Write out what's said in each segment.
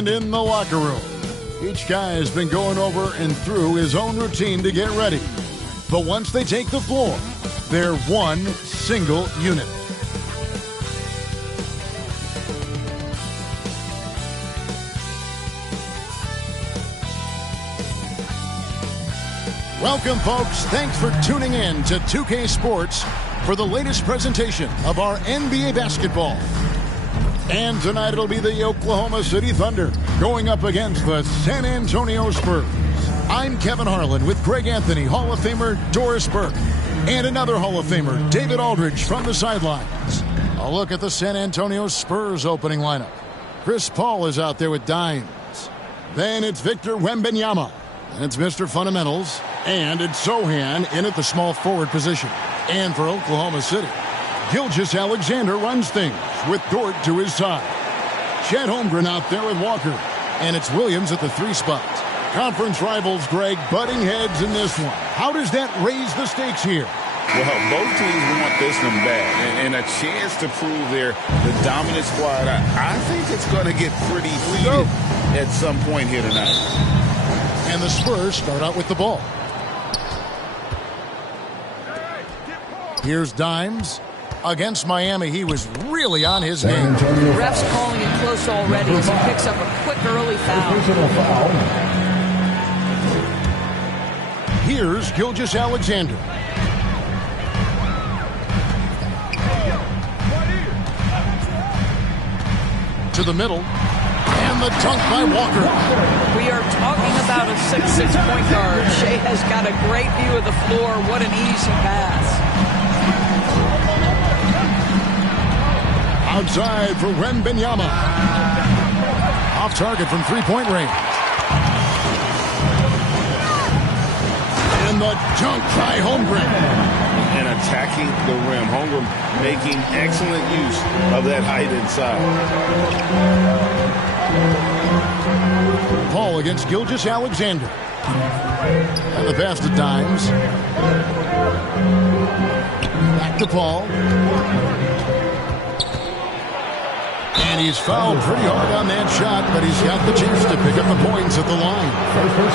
And in the locker room, each guy has been going over and through his own routine to get ready. But once they take the floor, they're one single unit. Welcome, folks. Thanks for tuning in to 2K Sports for the latest presentation of our NBA basketball. And tonight it'll be the Oklahoma City Thunder going up against the San Antonio Spurs. I'm Kevin Harlan with Greg Anthony, Hall of Famer Doris Burke, and another Hall of Famer, David Aldridge, from the sidelines. A look at the San Antonio Spurs opening lineup. Chris Paul is out there with Dimes. Then it's Victor Wembanyama. And it's Mr. Fundamentals. And it's Sochan in at the small forward position. And for Oklahoma City, Gilgeous-Alexander runs things with Dort to his side. Chet Holmgren out there with Walker. And it's Williams at the 3 spot. Conference rivals, Greg, butting heads in this one. How does that raise the stakes here? Well, both teams want this one bad. And a chance to prove they're the dominant squad. I think it's going to get pretty heated at some point here tonight. And the Spurs start out with the ball. Here's Dimes. Against Miami, he was really on his game. Ref's calling it close already as he picks up a quick early foul. Here's Gilgeous-Alexander. To the middle. And the dunk by Walker. We are talking about a 6'6" point guard. Shea has got a great view of the floor. What an easy pass. Outside for Wembanyama. Off target from three-point range. And the dunk by Holmgren. And attacking the rim. Holmgren making excellent use of that height inside. Paul against Gilgeous-Alexander. And the pass to Dimes. Back to Paul. And he's fouled pretty hard on that shot, but he's got the chance to pick up the points at the line.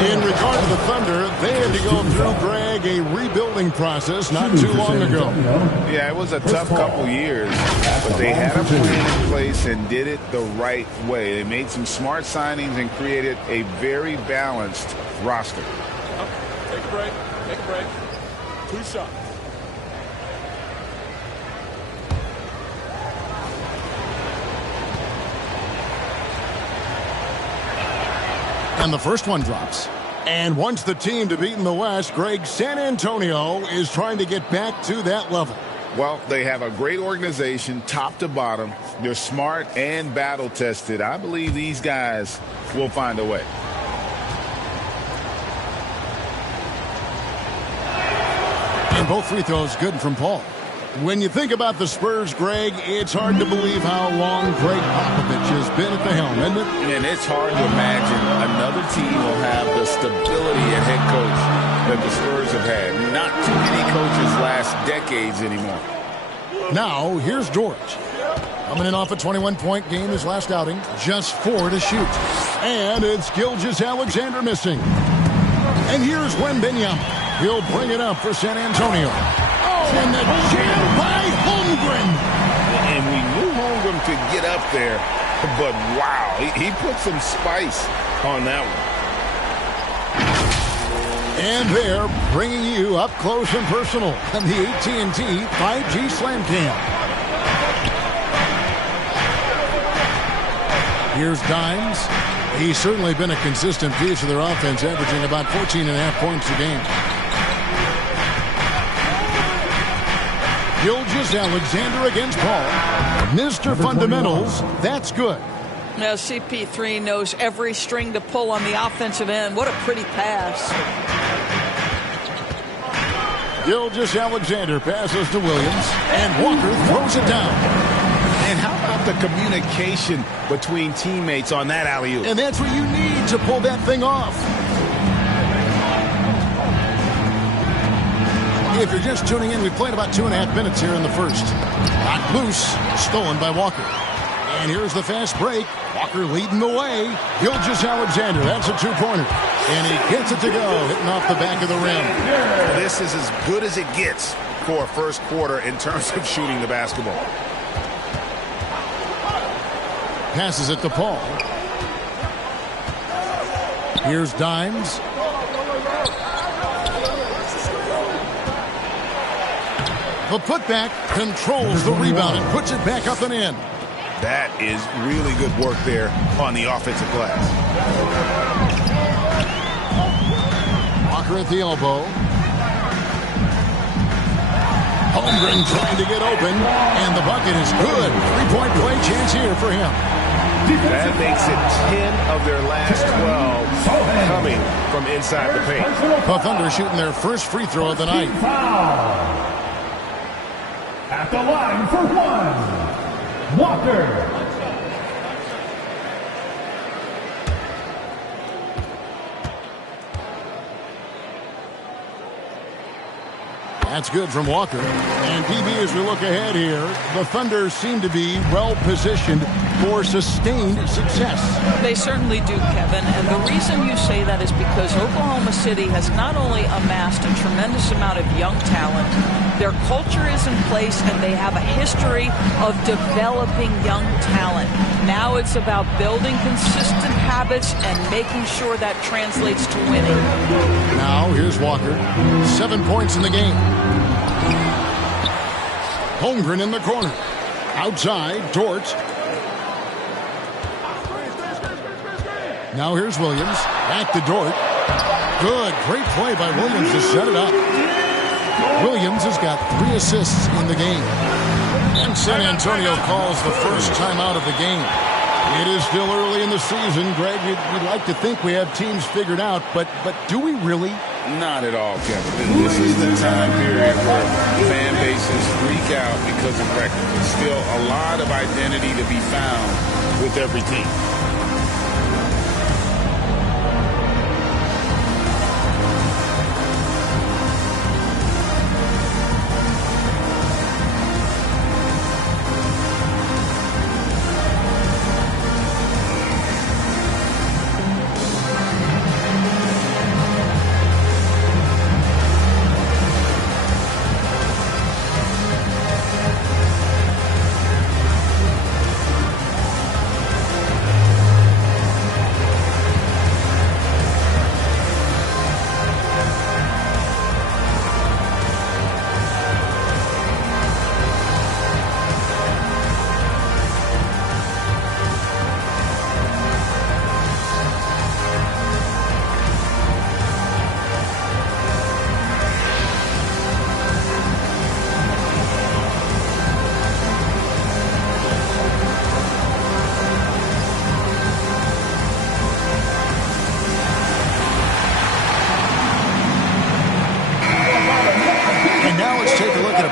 In regard to the Thunder, they had to go through, Greg, a rebuilding process not too long ago. Yeah, it was a tough couple years, but they had a plan in place and did it the right way. They made some smart signings and created a very balanced roster. Take a break. Take a break. 2 shots. And the first one drops. And once the team to beat in the West, Greg, San Antonio is trying to get back to that level. Well, they have a great organization, top to bottom. They're smart and battle-tested. I believe these guys will find a way. And both free throws good from Paul. When you think about the Spurs, Greg, it's hard to believe how long Greg Popovich has been at the helm, isn't it? And it's hard to imagine another team will have the stability at head coach that the Spurs have had. Not too many coaches last decades anymore. Now, here's Dort. Coming in off a 21-point game his last outing. Just 4 to shoot. And it's Gilgeous-Alexander missing. And here's Wembanyama. He'll bring it up for San Antonio. And the jam by Holmgren. And we knew Holmgren could get up there, but wow, he put some spice on that one. And they're bringing you up close and personal on the AT&T 5G Slam Cam. Here's Dimes. He's certainly been a consistent piece of their offense, averaging about 14.5 points a game. Gilgeous-Alexander against Paul. Mr. Fundamentals, that's good. Now, CP3 knows every string to pull on the offensive end. What a pretty pass. Gilgeous-Alexander passes to Williams, and Walker throws it down. And how about the communication between teammates on that alley-oop? And that's what you need to pull that thing off. If you're just tuning in, we played about 2.5 minutes here in the first. Knocked loose, stolen by Walker. And here's the fast break. Walker leading the way. Gilgeous-Alexander, that's a two-pointer. And he gets it to go, hitting off the back of the rim. This is as good as it gets for a first quarter in terms of shooting the basketball. Passes it to Paul. Here's Dimes. The putback controls the rebound and puts it back up and in. That is really good work there on the offensive glass. Walker at the elbow. Holmgren trying to get open, and the bucket is good. Three-point play chance here for him. That makes it 10 of their last 12 coming from inside the paint. The Thunder shooting their first free throw of the night. At the line for one, Walker. That's good from Walker. And PB, as we look ahead here, the Thunder seem to be well-positioned for sustained success. They certainly do, Kevin. And the reason you say that is because Oklahoma City has not only amassed a tremendous amount of young talent, their culture is in place, and they have a history of developing young talent. Now it's about building consistent habits and making sure that translates to winning. Now, here's Walker. 7 points in the game. Holmgren in the corner. Outside, Dort. Now here's Williams. Back to Dort. Good. Great play by Williams to set it up. Williams has got 3 assists in the game. And San Antonio calls the first timeout of the game. It is still early in the season, Greg. We'd like to think we have teams figured out, but do we really? Not at all, Kevin. This is the time period where fan bases freak out because of record. There's still a lot of identity to be found with every team.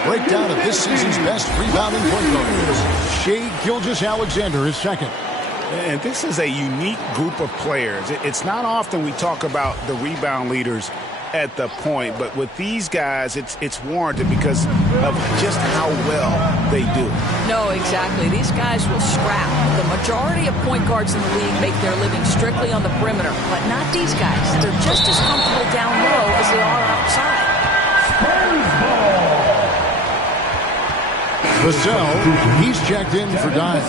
Breakdown of this season's best rebounding point guards. Shai Gilgeous-Alexander is second. And this is a unique group of players. It's not often we talk about the rebound leaders at the point, but with these guys, it's warranted because of just how well they do. No, exactly. These guys will scrap. The majority of point guards in the league make their living strictly on the perimeter, but not these guys. They're just as comfortable down low as they are outside. Vassell, he's checked in for Dimes.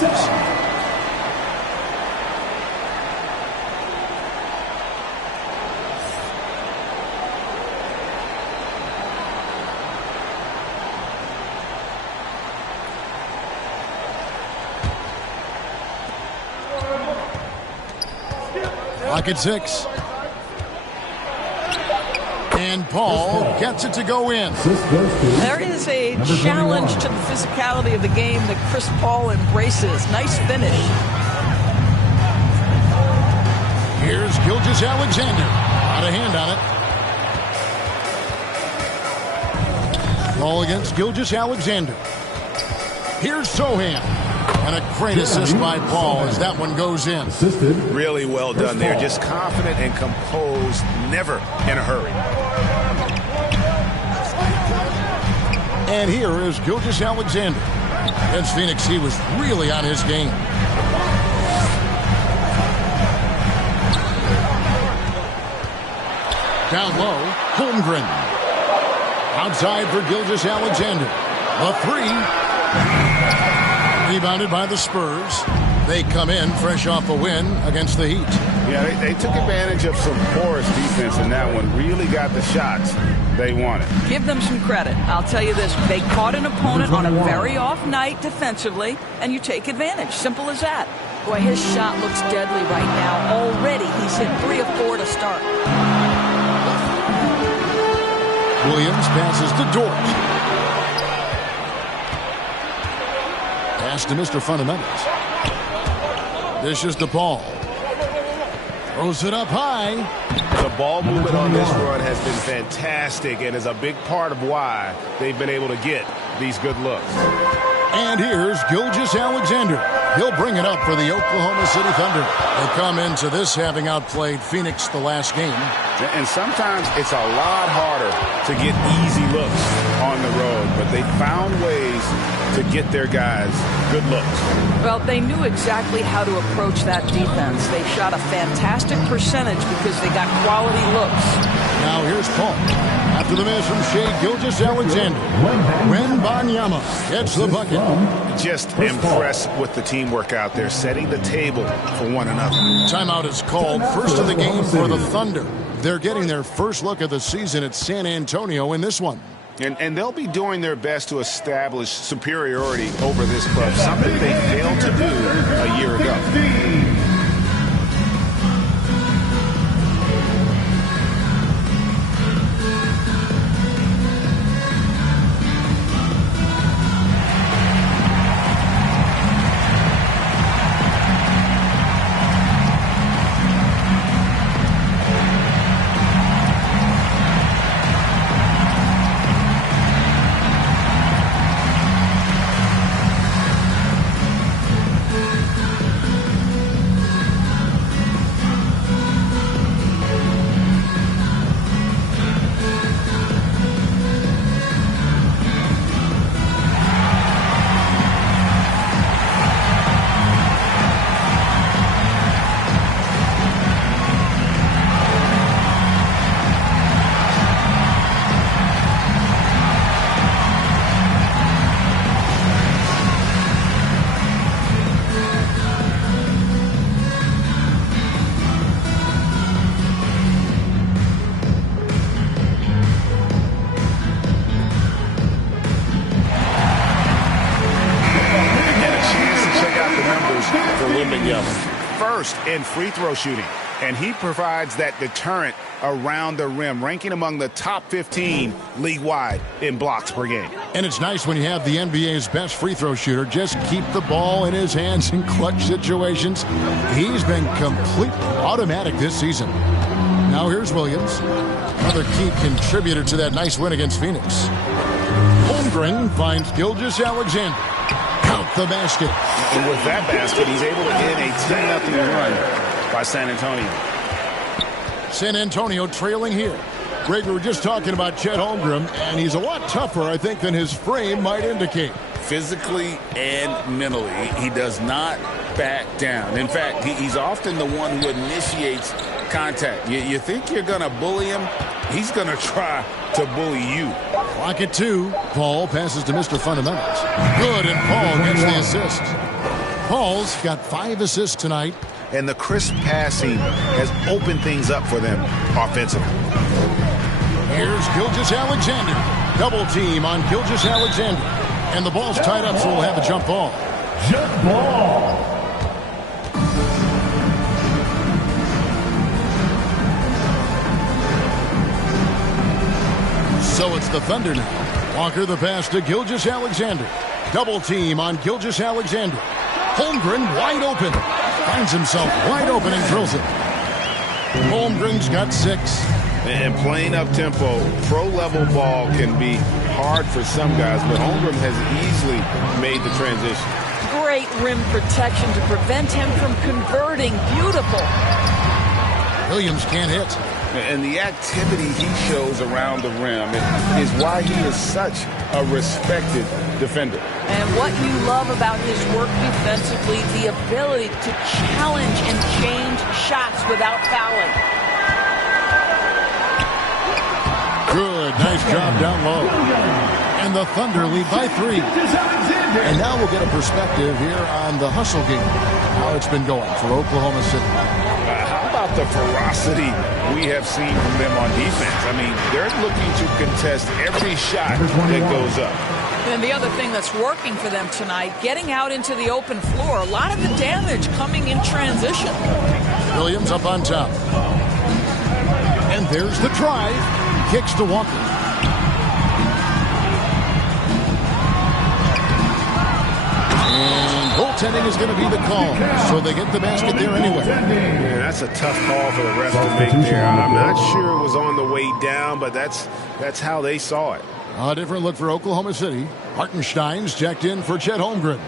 Clock at 6. And Paul gets it to go in. There is a challenge to the physicality of the game that Chris Paul embraces. Nice finish. Here's Gilgeous-Alexander. Not a hand on it. Ball against Gilgeous-Alexander. Here's Sohan. And a great assist by Paul as that one goes in. Really well done there. Just confident and composed, never in a hurry. And here is Gilgeous-Alexander. Against Phoenix, he was really on his game. Down low, Holmgren. Outside for Gilgeous-Alexander. A three. Rebounded by the Spurs. They come in fresh off a win against the Heat. Yeah, they took advantage of some porous defense in that one. Really got the shots they wanted. Give them some credit. I'll tell you this. They caught an opponent on a very off night defensively, and you take advantage. Simple as that. Boy, his shot looks deadly right now. Already, he's hit 3 of 4 to start. Williams passes to Dort. Pass to Mr. Fundamentals. Dishes to Paul. Throws it up high. The ball movement on this run has been fantastic and is a big part of why they've been able to get these good looks. And here's Gilgeous-Alexander. He'll bring it up for the Oklahoma City Thunder. They come into this having outplayed Phoenix the last game. And sometimes it's a lot harder to get easy looks on the road, but they found ways to get their guys good looks. Well, they knew exactly how to approach that defense. They shot a fantastic percentage because they got quality looks. Now here's Paul. After the miss from Shai Gilgeous-Alexander, Wembanyama gets the bucket. Just impressed with the teamwork out there, setting the table for one another. Timeout is called. First of the game for the Thunder. They're getting their first look of the season at San Antonio in this one. And they'll be doing their best to establish superiority over this club, something they failed to do a year ago. First in free throw shooting, and he provides that deterrent around the rim, ranking among the top 15 league-wide in blocks per game. And it's nice when you have the NBA's best free throw shooter just keep the ball in his hands in clutch situations. He's been completely automatic this season. Now here's Williams, another key contributor to that nice win against Phoenix. Holmgren finds Gilgeous-Alexander. Count the basket. And with that basket, he's able to end a 10-0 run by San Antonio. San Antonio trailing here. Greg, we were just talking about Chet Holmgren, and he's a lot tougher, I think, than his frame might indicate. Physically and mentally, he does not back down. In fact, he's often the one who initiates contact. You think you're going to bully him? He's going to try to bully you. Clock at 2. Paul passes to Mr. Fundamentals. Good, and Paul gets the assist. Paul's got 5 assists tonight. And the crisp passing has opened things up for them offensively. Here's Gilgeous-Alexander. Double team on Gilgeous-Alexander. And the ball's tied up, so we'll have a jump ball. Jump ball. So it's the Thunder now. Walker the pass to Gilgeous-Alexander. Double team on Gilgeous-Alexander. Holmgren wide open. Finds himself wide open and drills it. Holmgren's got 6. And playing up tempo, pro-level ball can be hard for some guys, but Holmgren has easily made the transition. Great rim protection to prevent him from converting. Beautiful. Williams can't hit. And the activity he shows around the rim is why he is such a respected defender. And what you love about his work defensively, the ability to challenge and change shots without fouling. good. Nice job down low. And the Thunder lead by 3. And now we'll get a perspective here on the hustle game. How it's been going for Oklahoma City. How about the ferocity we have seen from them on defense? I mean, they're looking to contest every shot that goes up. And the other thing that's working for them tonight, getting out into the open floor. A lot of the damage coming in transition. Williams up on top. And there's the drive. Kicks to Walker. And goaltending is going to be the call. So they get the basket there anyway. Yeah, that's a tough call for the refs to make there. I'm not sure it was on the way down, but that's how they saw it. A different look for Oklahoma City. Hartenstein's checked in for Chet Holmgren.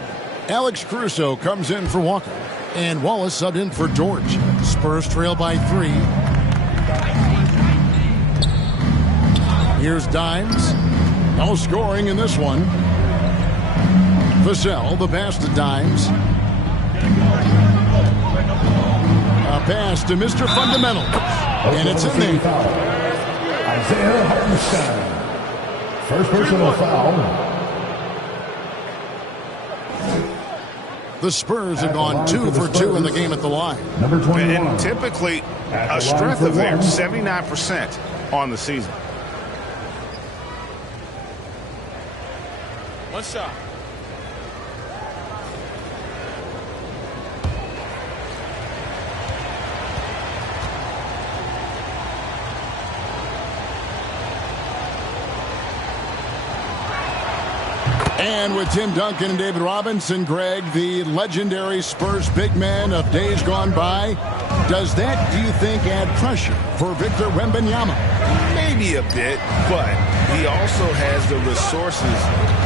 Alex Caruso comes in for Walker. And Wallace subbed in for George. Spurs trail by 3. Here's Dimes. No scoring in this one. Vassell, the pass to Dimes. A pass to Mr. Fundamental. And it's in there. Isaiah Hartenstein. First personal foul. The Spurs have gone 2 for 2 in the game at the line. Number 21. And typically, a strength of theirs, 79% on the season. One shot. And with Tim Duncan and David Robinson, Greg, the legendary Spurs big men of days gone by, does that, do you think, add pressure for Victor Wembanyama? Maybe a bit, but he also has the resources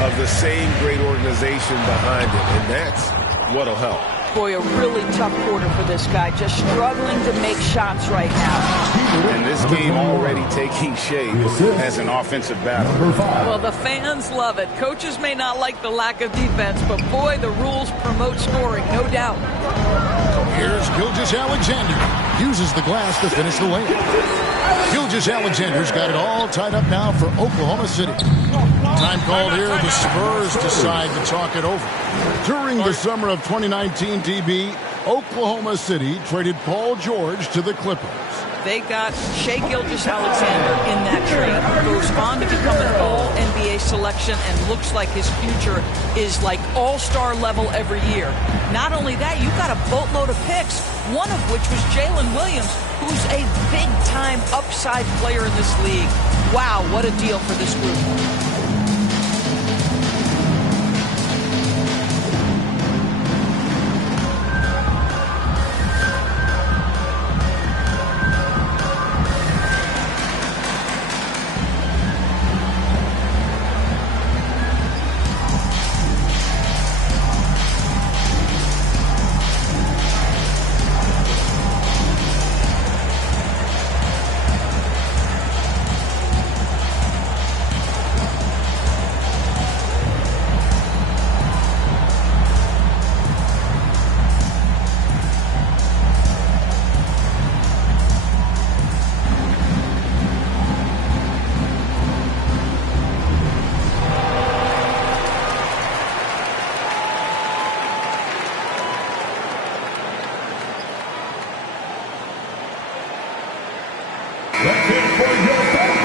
of the same great organization behind him, and that's what'll help. Boy, a really tough quarter for this guy. Just struggling to make shots right now. And this game already taking shape as an offensive battle. Well, the fans love it. Coaches may not like the lack of defense, but boy, the rules promote scoring, no doubt. Here's Gilgeous-Alexander. Uses the glass to finish the layup. Gilgeous-Alexander's got it all tied up now for Oklahoma City. Time called here. The Spurs decide to talk it over. During the summer of 2019, DB, Oklahoma City traded Paul George to the Clippers. They got Shai Gilgeous-Alexander in that trade. Goes on to become an all-NBA selection and looks like his future is like all-star level every year. Not only that, you've got a boatload of picks, one of which was Jalen Williams, who's a big-time upside player in this league. Wow, what a deal for this group.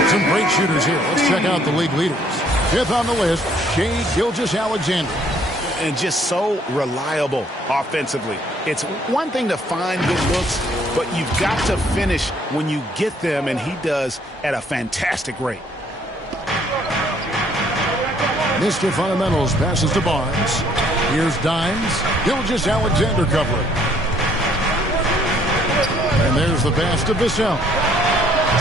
Some great shooters here. Let's check out the league leaders. Fifth on the list, Shai Gilgeous-Alexander. And just so reliable offensively. It's one thing to find good looks, but you've got to finish when you get them, and he does at a fantastic rate. Mr. Fundamentals passes to Barnes. Here's Dimes. Gilgeous-Alexander covering. And there's the pass to Vassell.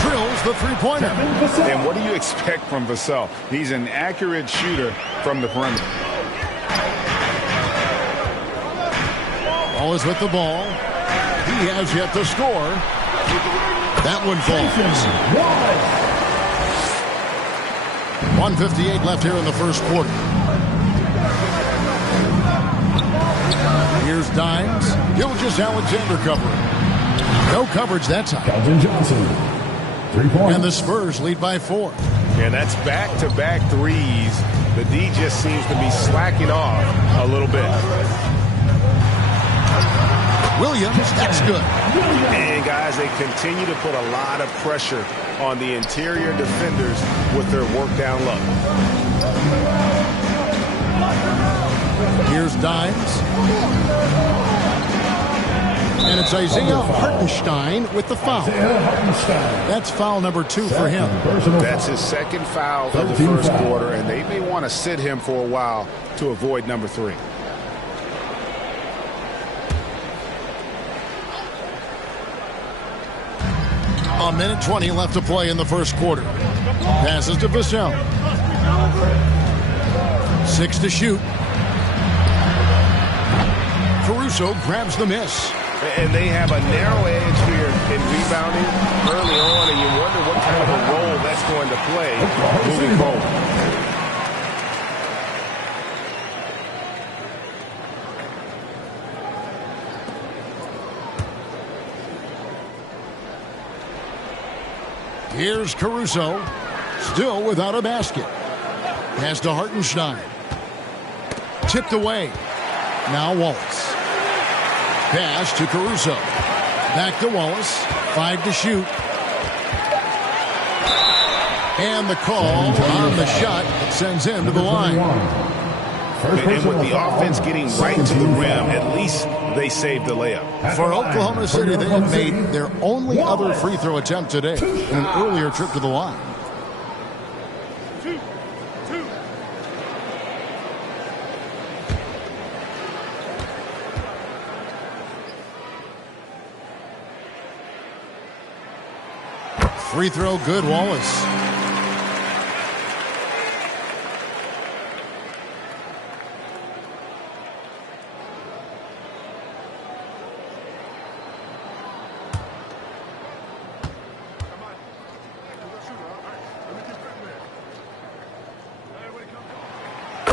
Drills the three-pointer. And what do you expect from Vassell? He's an accurate shooter from the perimeter. Ball is with the ball. He has yet to score. That one falls. 1:58 left here in the first quarter. Here's Dimes. Gilgeous-Alexander covering. No coverage that time. Keldon Johnson. 3 points. And the Spurs lead by 4. And that's back-to-back threes. The D just seems to be slacking off a little bit. Williams, that's good. And, guys, they continue to put a lot of pressure on the interior defenders with their work down low. Here's Dimes. And it's Isaiah Hartenstein with the foul. That's foul number 2 for him. That's his second foul of the first quarter, and they may want to sit him for a while to avoid number 3. A minute 20 left to play in the first quarter. Passes to Vassell. 6 to shoot. Caruso grabs the miss. And they have a narrow edge here in rebounding early on, and you wonder what kind of a role that's going to play moving forward. Here's Caruso, still without a basket. Pass to Hartenstein. Tipped away. Now Wallace. Pass to Caruso. Back to Wallace. 5 to shoot. And the call on the shot sends him to the line. And with the offense getting right to the rim, at least they saved the layup. For Oklahoma City, they have made their only other free throw attempt today in an earlier trip to the line. Free throw good, Wallace.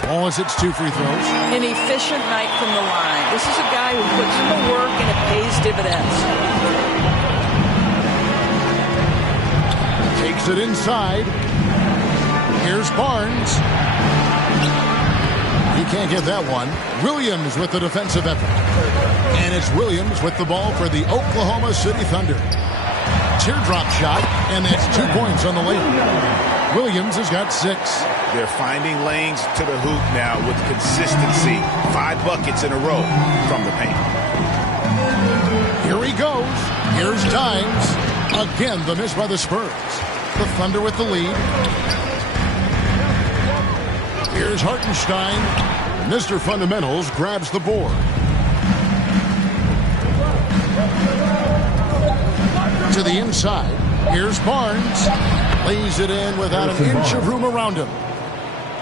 Wallace hits 2 free throws. An efficient night from the line. This is a guy who puts in the work and it pays dividends. Takes it inside. Here's Barnes. He can't get that one. Williams with the defensive effort. And it's Williams with the ball for the Oklahoma City Thunder. Teardrop shot, and that's 2 points on the layup. Williams has got 6. They're finding lanes to the hoop now with consistency. 5 buckets in a row from the paint. Here he goes. Here's Dimes. Again, the miss by the Spurs. The Thunder with the lead. Here's Hartenstein. Mr. Fundamentals grabs the board. To the inside. Here's Barnes. Lays it in without an inch of room around him.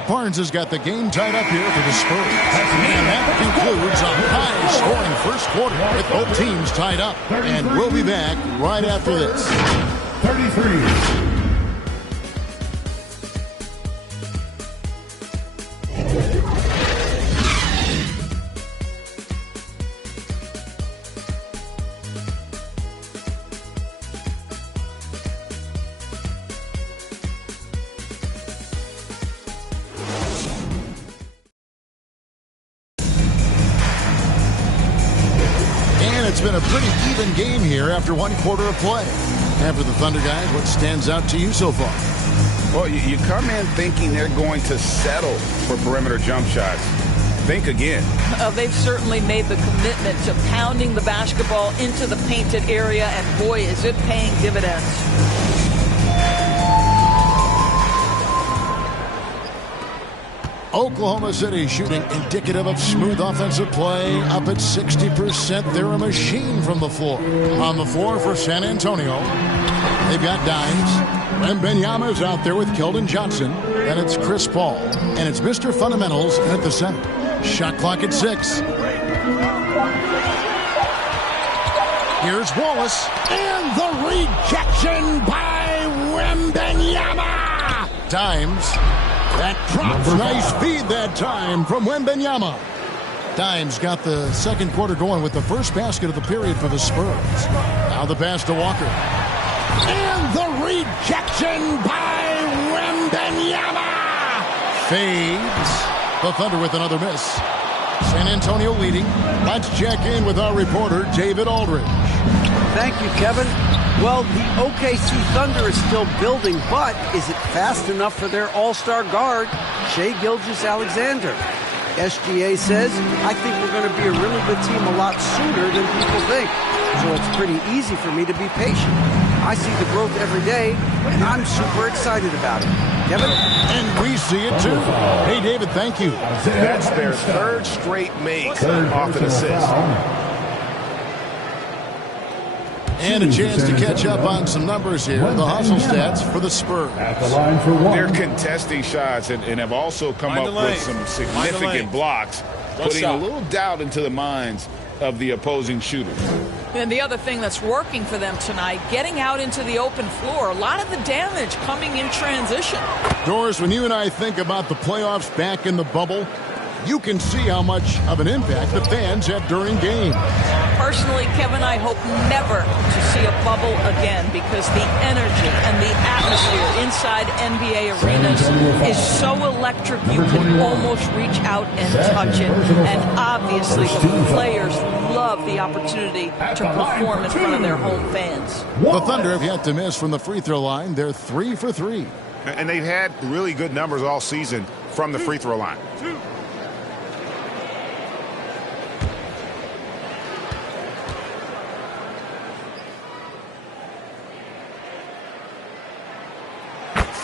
Barnes has got the game tied up here for the Spurs. And that concludes a high-scoring first quarter with both teams tied up. And we'll be back right after this. 33. It's been a pretty even game here after 1 quarter of play. After the Thunder guys, what stands out to you so far? Well, you come in thinking they're going to settle for perimeter jump shots. Think again. They've certainly made the commitment to pounding the basketball into the painted area, and boy, is it paying dividends. Oklahoma City shooting indicative of smooth offensive play, up at 60%. They're a machine from the floor. On the floor for San Antonio, they've got Dimes. Wembanyama's out there with Keldon Johnson. And it's Chris Paul. And it's Mr. Fundamentals at the center. Shot clock at 6. Here's Wallace. And the rejection by Wembanyama. Dimes. That drops. Nice feed that time from Wembanyama. Dimes got the second quarter going with the first basket of the period for the Spurs. Now the pass to Walker. And the rejection by Wembanyama fades. The Thunder with another miss. San Antonio leading. Let's check in with our reporter, David Aldridge. Thank you, Kevin. Well, the OKC Thunder is still building, but is it fast enough for their all-star guard, Shai Gilgeous-Alexander? SGA says, I think we're going to be a really good team a lot sooner than people think. So it's pretty easy for me to be patient. I see the growth every day, and I'm super excited about it. Kevin? And we see it too. Hey, David, thank you. That's their third straight make off an assist. And a chance to catch up on some numbers here. The hustle stats for the Spurs. They're contesting shots and have also come up with some significant blocks, putting a little doubt into the minds of the opposing shooters. And the other thing that's working for them tonight, getting out into the open floor. A lot of the damage coming in transition. Doris, when you and I think about the playoffs back in the bubble, you can see how much of an impact the fans have during games. Personally, Kevin, I hope never to see a bubble again because the energy and the atmosphere inside NBA arenas is so electric you can almost reach out and touch it. And obviously the players love the opportunity to perform in front of their home fans. The Thunder have yet to miss from the free throw line. They're 3 for 3. And they've had really good numbers all season from the free throw line.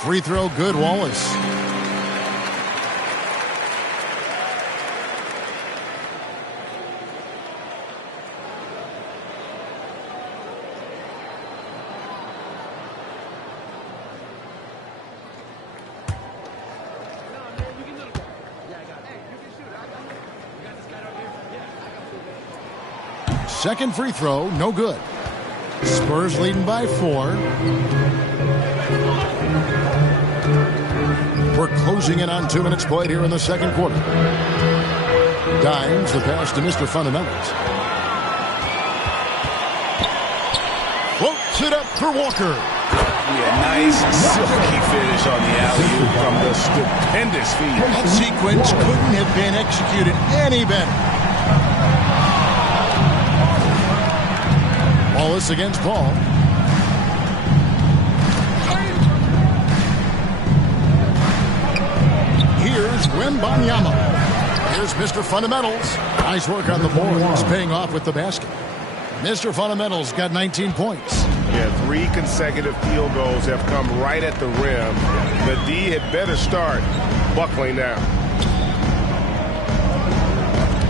Free throw good, Wallace. Second free throw, no good. Spurs leading by 4. We're closing in on 2 minutes played here in the second quarter. Dimes the pass to Mr. Fundamentals. Floats it up for Walker. Yeah, nice silky finish on the alley-oop from the stupendous feed. That sequence couldn't have been executed any better. Wallace against Paul. Here's Wembanyama. Here's Mr. Fundamentals. Nice work on the board. He's paying off with the basket. Mr. Fundamentals got 19 points. Yeah, 3 consecutive field goals have come right at the rim. The D had better start buckling down.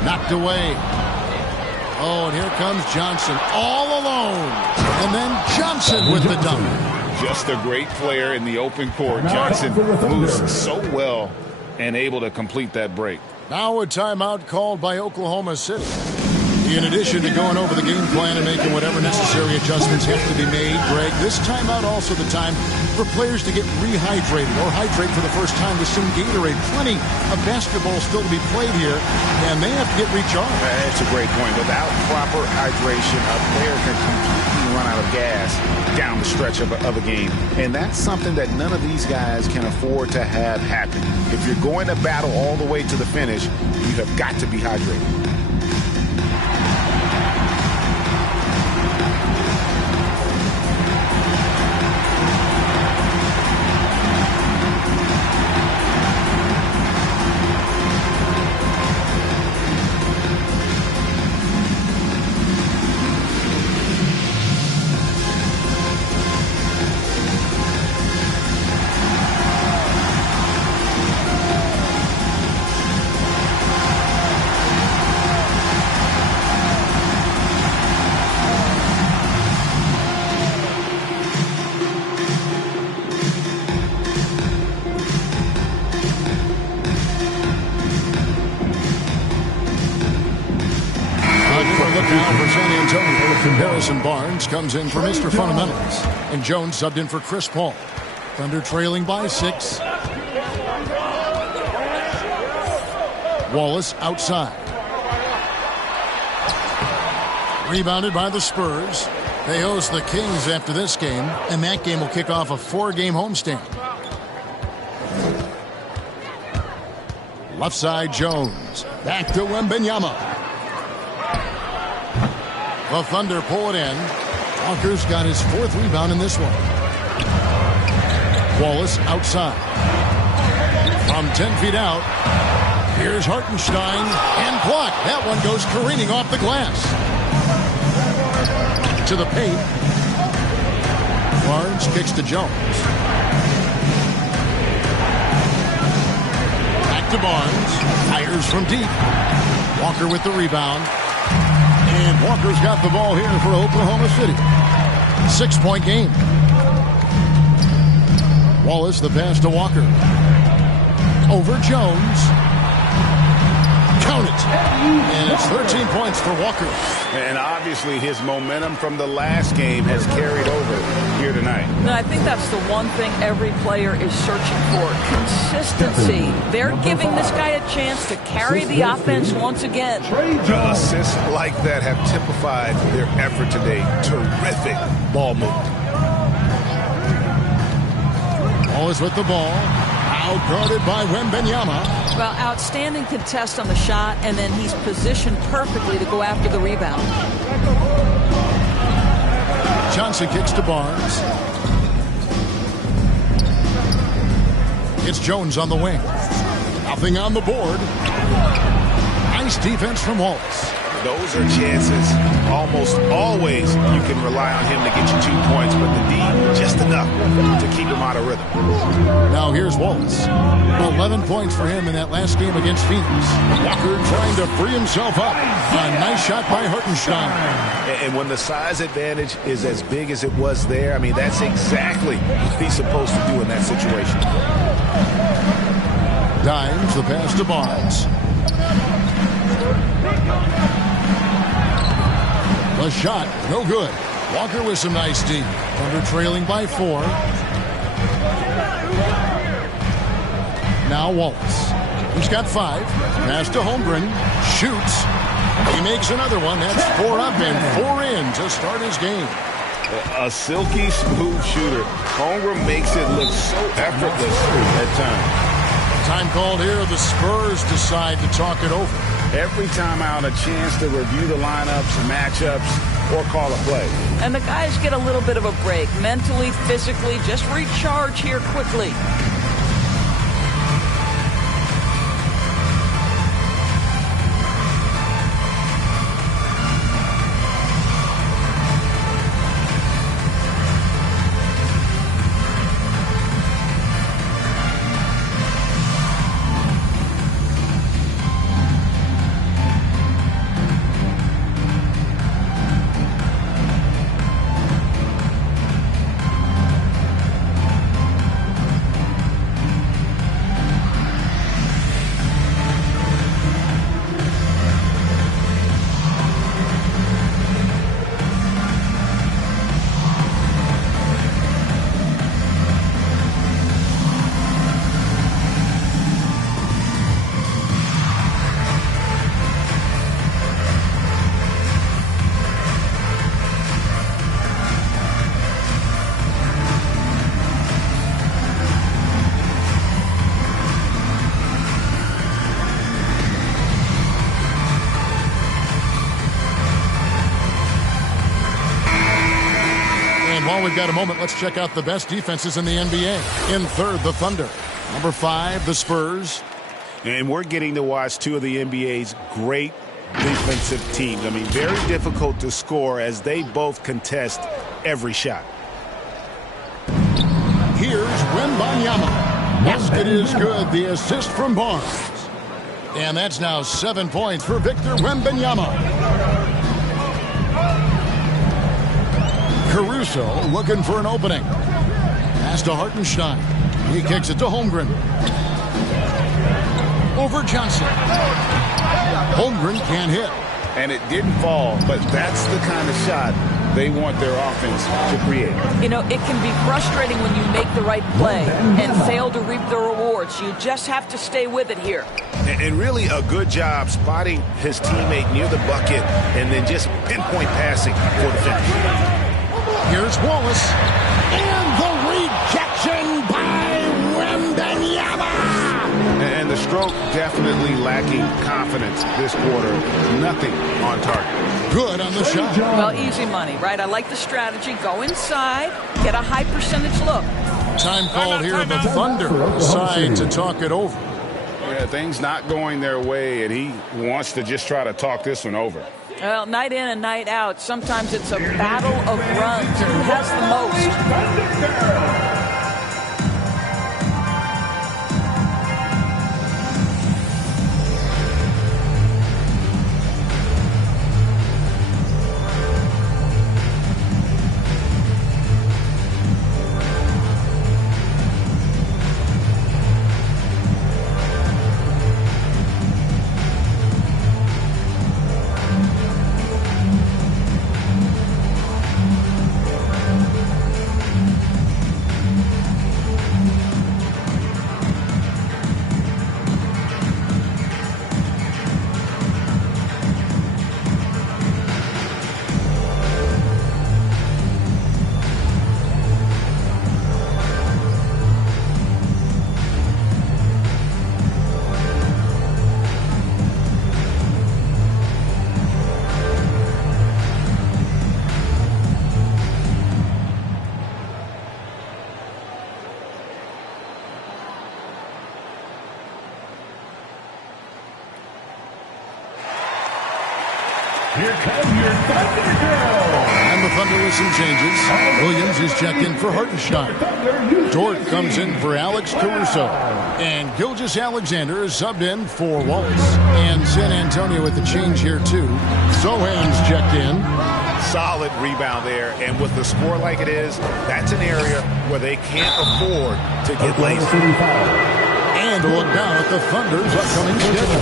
Knocked away. Oh, and here comes Johnson all alone. And then Johnson with the dunk. Just a great player in the open court. Johnson moves so well and able to complete that break. Now a timeout called by Oklahoma City. In addition to going over the game plan and making whatever necessary adjustments have to be made, Greg, this timeout also the time for players to get rehydrated or hydrate for the first time with some Gatorade. Plenty of basketball still to be played here, and they have to get recharged. That's a great point. Without proper hydration, a player can completely run out of gas down the stretch of a game. And that's something that none of these guys can afford to have happen. If you're going to battle all the way to the finish, you have got to be hydrated. Harrison Barnes comes in for Mr. Fundamentals. And Jones subbed in for Chris Paul. Thunder trailing by 6. Wallace outside. Rebounded by the Spurs. They host the Kings after this game, and that game will kick off a 4-game homestand. Left side Jones. Back to Wembanyama. The Thunder pull it in. Walker's got his 4th rebound in this one. Wallace outside. From 10 feet out. Here's Hartenstein and blocked. That one goes careening off the glass. To the paint. Barnes kicks to Jones. Back to Barnes. Fires from deep. Walker with the rebound. And Walker's got the ball here for Oklahoma City. 6-point game. Wallace the pass to Walker. Over Jones. Count it. And it's 13 points for Walker. And obviously his momentum from the last game has carried over here tonight. No, I think that's the one thing every player is searching for. Consistency. They're giving this guy a chance to carry the offense once again. Assists like that have typified their effort today. Terrific ball movement. Wallace with the ball. Out guarded by Wembanyama. Well, outstanding contest on the shot, and then he's positioned perfectly to go after the rebound. Johnson kicks to Barnes. It's Jones on the wing. Nothing on the board. Nice defense from Wallace. Those are chances. Almost always you can rely on him to get you 2 points, but the D just enough to keep him out of rhythm. Now here's Wallace. 11 points for him in that last game against Phoenix. Walker trying to free himself up. A nice shot by Hartenstein. And when the size advantage is as big as it was there, I mean, that's exactly what he's supposed to do in that situation. Dimes the pass to Barnes. The shot, no good. Walker with some nice D. Thunder trailing by 4. Now Wallace. He's got 5. Pass to Holmgren. Shoots. He makes another one. That's 4 up and 4 in to start his game. A silky smooth shooter. Holmgren makes it look so effortless at times. Time called here. The Spurs decide to talk it over. Every time out, a chance to review the lineups, matchups, or call a play. And the guys get a little bit of a break. Mentally, physically, just recharge here quickly. While we've got a moment, let's check out the best defenses in the NBA. In third, the Thunder. Number 5, the Spurs. And we're getting to watch 2 of the NBA's great defensive teams. I mean, very difficult to score as they both contest every shot. Here's Wembanyama. Basket is good. The assist from Barnes. And that's now 7 points for Victor Wembanyama. Caruso looking for an opening. Pass to Hartenstein. He kicks it to Holmgren. Over Johnson. Holmgren can't hit. And it didn't fall, but that's the kind of shot they want their offense to create. You know, it can be frustrating when you make the right play and fail to reap the rewards. You just have to stay with it here. And really a good job spotting his teammate near the bucket and then just pinpoint passing for the finish. Here's Wallace. And the rejection by Wembanyama. And the the stroke definitely lacking confidence this quarter. Nothing on target. Good on the shot. Well, easy money, right? I like the strategy. Go inside, get a high percentage look. Time called here. The Thunder decide to talk it over. Yeah, things not going their way, and he wants to just try to talk this one over. Well, night in and night out, sometimes it's a battle of runs. Who has the most? Here come your Thunder Girls. And the Thunder with some changes. Williams is checked in for Hartenstein. Dort comes in for Alex Caruso. And Gilgeous-Alexander is subbed in for Wallace. And San Antonio with the change here too. Sohan's checked in. Solid rebound there, and with the score like it is, that's an area where they can't afford to get lazy. And a look down at the Thunder's upcoming schedule.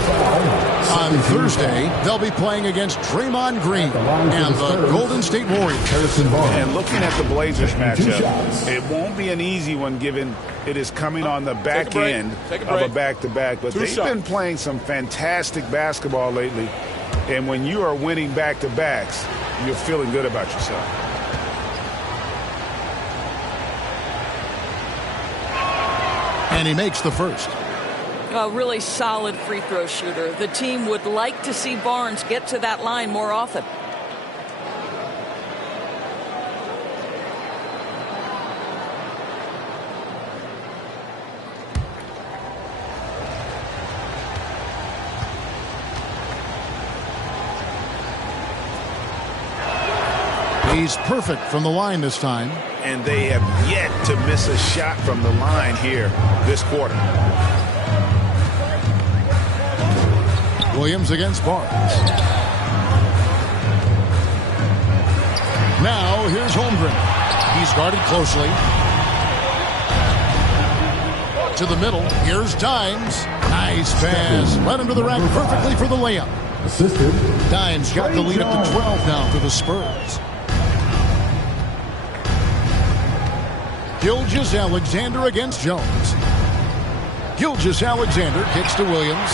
On Thursday, they'll be playing against Draymond Green and the Golden State Warriors. And looking at the Blazers matchup, it won't be an easy one given it is coming on the back end of a back-to-back. But they've been playing some fantastic basketball lately. And when you are winning back-to-backs, you're feeling good about yourself. And he makes the first. A really solid free throw shooter. The team would like to see Barnes get to that line more often. He's perfect from the line this time. And they have yet to miss a shot from the line here this quarter. Williams against Barnes. Now here's Holmgren. He's guarded closely. To the middle. Here's Dimes. Nice pass. Led him to the rack perfectly for the layup. Assisted. Dimes got the lead up to 12 now for the Spurs. Gilgeous-Alexander against Jones. Gilgeous-Alexander kicks to Williams.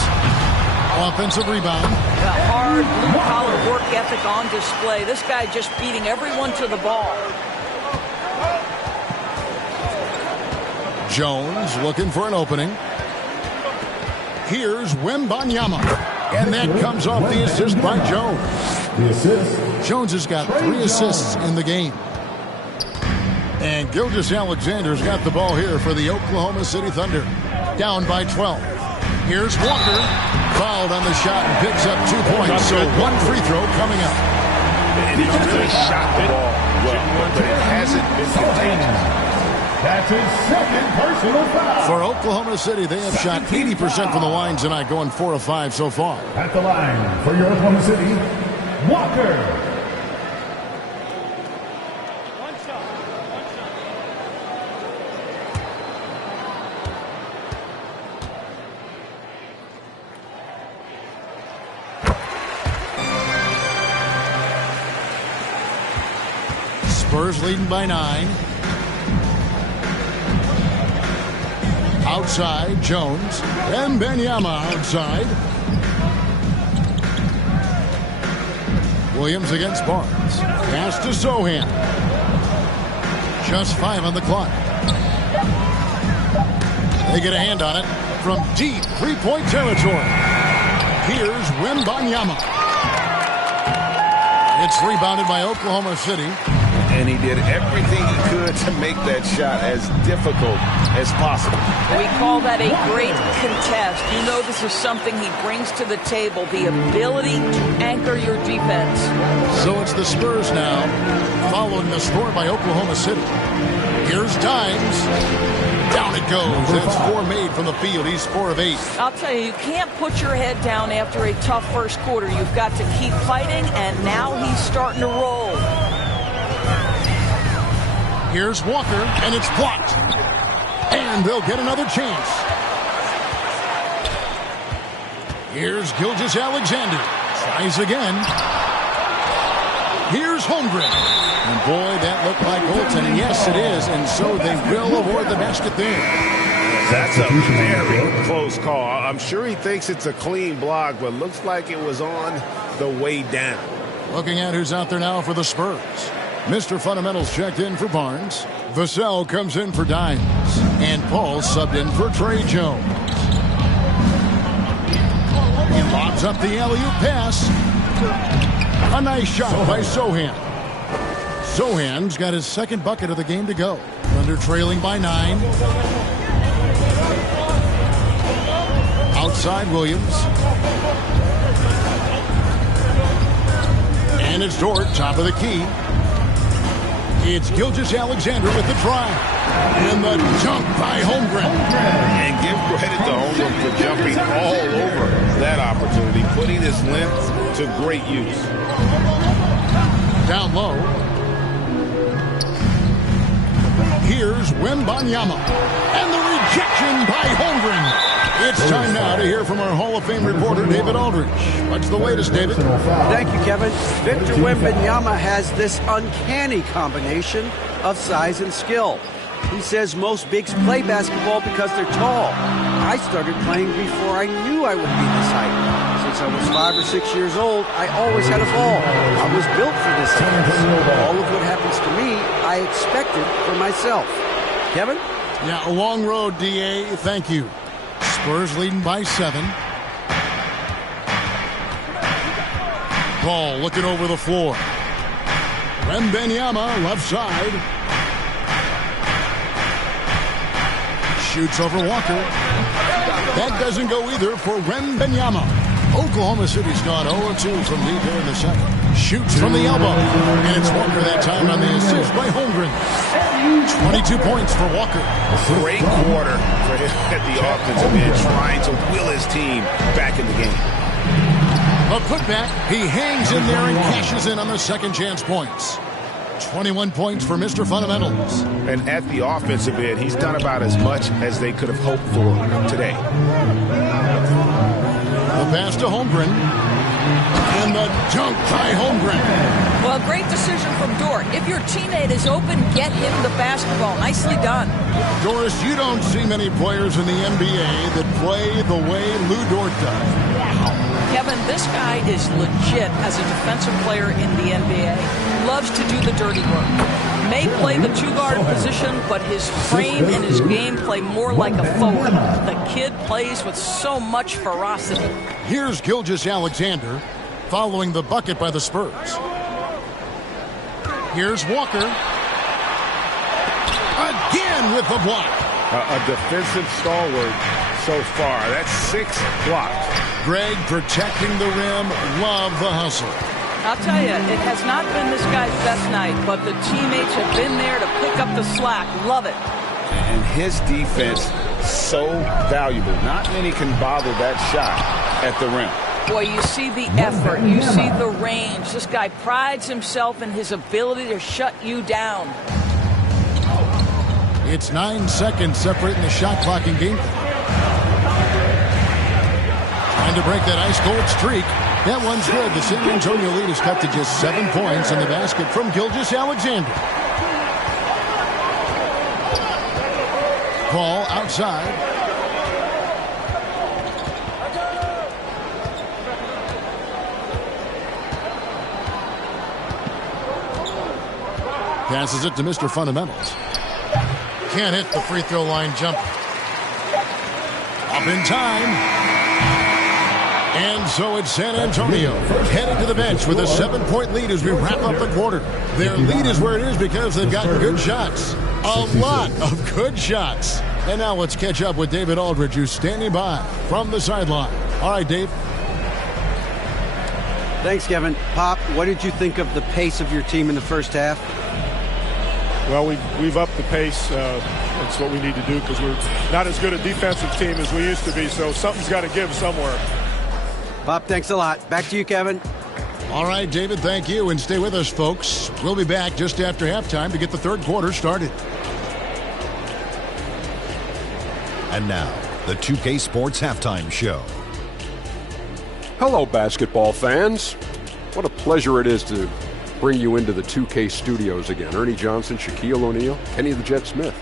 Offensive rebound. The hard blue-collar work ethic on display. This guy just beating everyone to the ball. Jones looking for an opening. Here's Wembanyama. And that comes off the assist by Jones. The assist. Jones has got 3 assists in the game. And Gilgeous-Alexander's got the ball here for the Oklahoma City Thunder. Down by 12. Here's Walker. Fouled on the shot and picks up 2 points. So 1 free throw coming up. And he's really shot the ball well, but it hasn't been contagious. That's his second personal foul. For Oklahoma City, they have shot 80% from the line tonight, going 4 of 5 so far. At the line for your Oklahoma City, Walker. Spurs leading by 9. Outside, Jones. Wembanyama outside. Williams against Barnes. Pass to Sohan. Just 5 on the clock. They get a hand on it. from deep three-point territory. Here's Wembanyama. It's rebounded by Oklahoma City. And he did everything he could to make that shot as difficult as possible. We call that a great contest. You know this is something he brings to the table, the ability to anchor your defense. So it's the Spurs now, following the score by Oklahoma City. Here's Dimes. Down it goes. It's 4 made from the field. He's 4 of 8. I'll tell you, you can't put your head down after a tough first quarter. You've got to keep fighting, and now he's starting to roll. Here's Walker, and it's blocked. And they'll get another chance. Here's Gilgeous-Alexander. Tries again. Here's Holmgren. And boy, that looked like goaltending. Yes, it is. And so they will award the basket there. That's a very close call. I'm sure he thinks it's a clean block, but looks like it was on the way down. Looking at who's out there now for the Spurs. Mr. Fundamentals checked in for Barnes. Vassell comes in for Dimes. And Paul subbed in for Trey Jones. He lobs up the alley-oop pass. A nice shot by Sohan. Sohan's got his second bucket of the game to go. Thunder trailing by 9. Outside Williams. And it's Dort, top of the key. It's Gilgeous-Alexander with the try. And the jump by Holmgren. And give credit to Holmgren for jumping all over that opportunity, putting his length to great use. Down low. Here's Wembanyama. And the rejection by Holmgren. It's time now to hear from our Hall of Fame reporter, David Aldridge. What's the latest, David? Thank you, Kevin. Victor Wembanyama has this uncanny combination of size and skill. He says most bigs play basketball because they're tall. I started playing before I knew I would be this height. Since I was 5 or 6 years old, I always had a ball. I was built for this size. All of what happens to me, I expected for myself. Kevin? Yeah, a long road, D.A. Thank you. Spurs leading by 7. Ball looking over the floor. Wembanyama left side. Shoots over Walker. That doesn't go either for Wembanyama. Oklahoma City's gone 0-2 from deep here in the second. Shoots from the elbow. And it's Walker that time on the assist by Holmgren. 22 points for Walker. Great quarter for him at the offensive end, trying to will his team back in the game. A putback. He hangs in there and cashes in on the second chance points. 21 points for Mr. Fundamentals. And at the offensive end, he's done about as much as they could have hoped for today. The pass to Holmgren. And the dunk by Holmgren. Well, great decision from Dort. If your teammate is open, get him the basketball. Nicely done. Doris, you don't see many players in the NBA that play the way Lou Dort does. Wow. Kevin, this guy is legit as a defensive player in the NBA. Loves to do the dirty work. May play the two-guard position, but his frame and his game play more like a forward. The kid plays with so much ferocity. Here's Gilgeous-Alexander following the bucket by the Spurs. Here's Walker. Again with the block. A defensive stalwart so far. That's 6 blocks. Greg protecting the rim. Love the hustle. I'll tell you, it has not been this guy's best night, but the teammates have been there to pick up the slack. Love it. And his defense, so valuable. Not many can bother that shot at the rim. Boy, you see the effort. You see the range. This guy prides himself in his ability to shut you down. It's 9 seconds separating the shot clock and game. Trying to break that ice-cold streak. That one's good. The San Antonio lead is cut to just 7 points in the basket from Gilgeous-Alexander. Ball outside. Passes it to Mr. Fundamentals. Can't hit the free throw line jumper. Up in time. And so it's San Antonio heading to the bench with a 7-point lead as we wrap up the quarter. Their lead is where it is because they've gotten good shots. A lot of good shots. And now let's catch up with David Aldridge, who's standing by from the sideline. All right, Dave. Thanks, Kevin. Pop, what did you think of the pace of your team in the first half? Well, we've upped the pace. That's what we need to do because we're not as good a defensive team as we used to be, so something's got to give somewhere. Pop, thanks a lot. Back to you, Kevin. All right, David, thank you. And stay with us, folks. We'll be back just after halftime to get the third quarter started. And now, the 2K Sports Halftime Show. Hello, basketball fans. What a pleasure it is to bring you into the 2K studios again. Ernie Johnson, Shaquille O'Neal, Kenny the Jet Smith.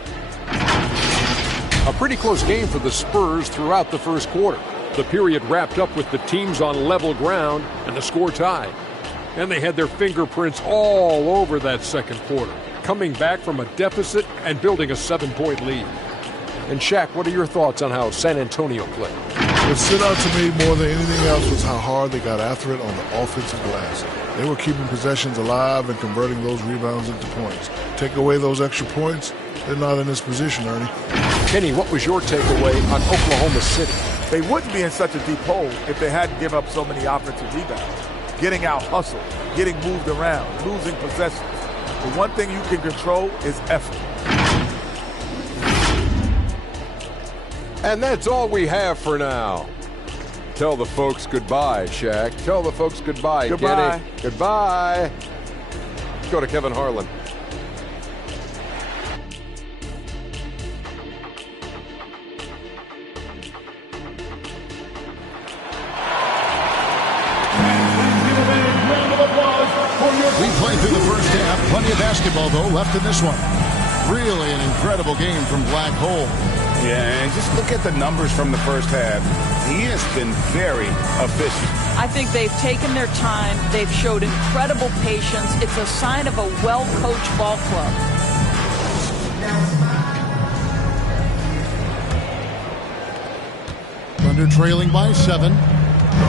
A pretty close game for the Spurs throughout the first quarter. The period wrapped up with the teams on level ground and the score tied. And they had their fingerprints all over that second quarter, coming back from a deficit and building a 7-point lead. And Shaq, what are your thoughts on how San Antonio played? What stood out to me more than anything else was how hard they got after it on the offensive glass. They were keeping possessions alive and converting those rebounds into points. Take away those extra points, they're not in this position, Ernie. Kenny, what was your takeaway on Oklahoma City? They wouldn't be in such a deep hole if they hadn't given up so many offensive rebounds. Getting out hustled, getting moved around, losing possessions. The one thing you can control is effort. And that's all we have for now. Tell the folks goodbye, Shaq. Tell the folks goodbye, Goodbye. Kenny. Goodbye. Let's go to Kevin Harlan. We played through the first half. Plenty of basketball, though, left in this one. Really an incredible game from Black Hole. Yeah, and just look at the numbers from the first half. He has been very efficient. I think they've taken their time. They've showed incredible patience. It's a sign of a well-coached ball club. Thunder trailing by 7.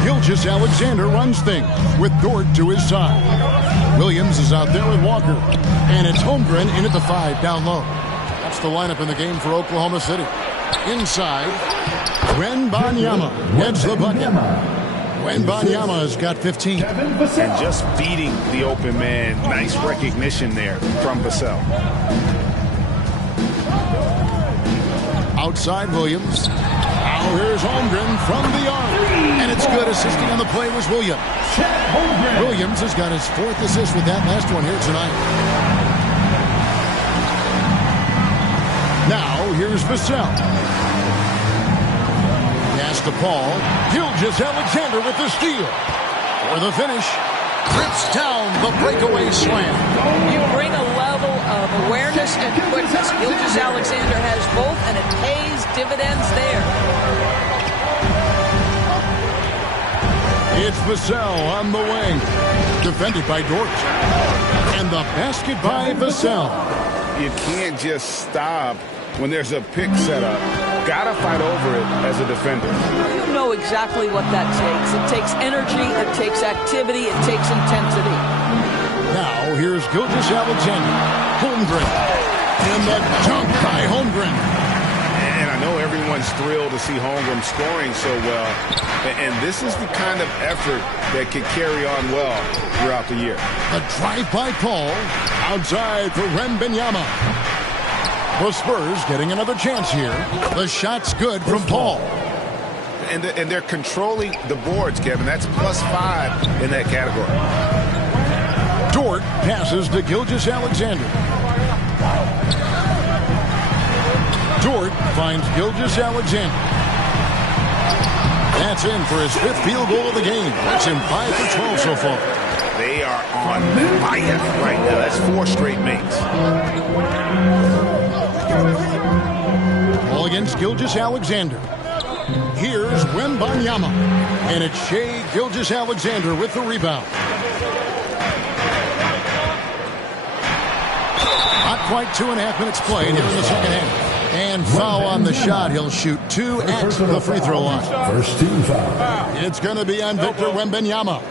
Gilgeous-Alexander runs things with Dort to his side. Williams is out there with Walker. And it's Holmgren in at the 5 down low. That's the lineup in the game for Oklahoma City. Inside, Wembanyama gets the bucket. Wembanyama has got 15. And just beating the open man. Nice recognition there from Vassell. Outside Williams. Now here's Holmgren from the arc. And it's good. Assisting on the play was Williams. Williams has got his 4th assist with that last one here tonight. Now here's Vassell. Pass to Paul. Gilgeous-Alexander with the steal. For the finish. Rips down the breakaway slam. You bring a level of awareness and quickness. Gilgeous-Alexander has both, and it pays dividends there. It's Vassell on the wing. Defended by Dort. And the basket by Vassell. You can't just stop when there's a pick set up. Gotta fight over it as a defender. You know exactly what that takes. It takes energy, it takes activity, it takes intensity. Now here's Gilgeous-Alexander. Holmgren. And the dunk by Holmgren. And I know everyone's thrilled to see Holmgren scoring so well. And this is the kind of effort that can carry on well throughout the year. A drive by Paul. Outside for Wembanyama. The Spurs getting another chance here. The shot's good from Paul. And they're controlling the boards, Kevin. That's +5 in that category. Dort passes to Gilgeous-Alexander. Dort finds Gilgeous-Alexander. That's in for his 5th field goal of the game. That's him 5 for 12 so far. They are on fire right now. That's 4 straight makes. Ball against Gilgeous-Alexander. Here's Wembanyama. And it's Shai Gilgeous-Alexander with the rebound. Not quite 2.5 minutes played here in the second half. And foul on the shot. He'll shoot 2 at the free throw line. First team foul. It's going to be on Victor Wembanyama.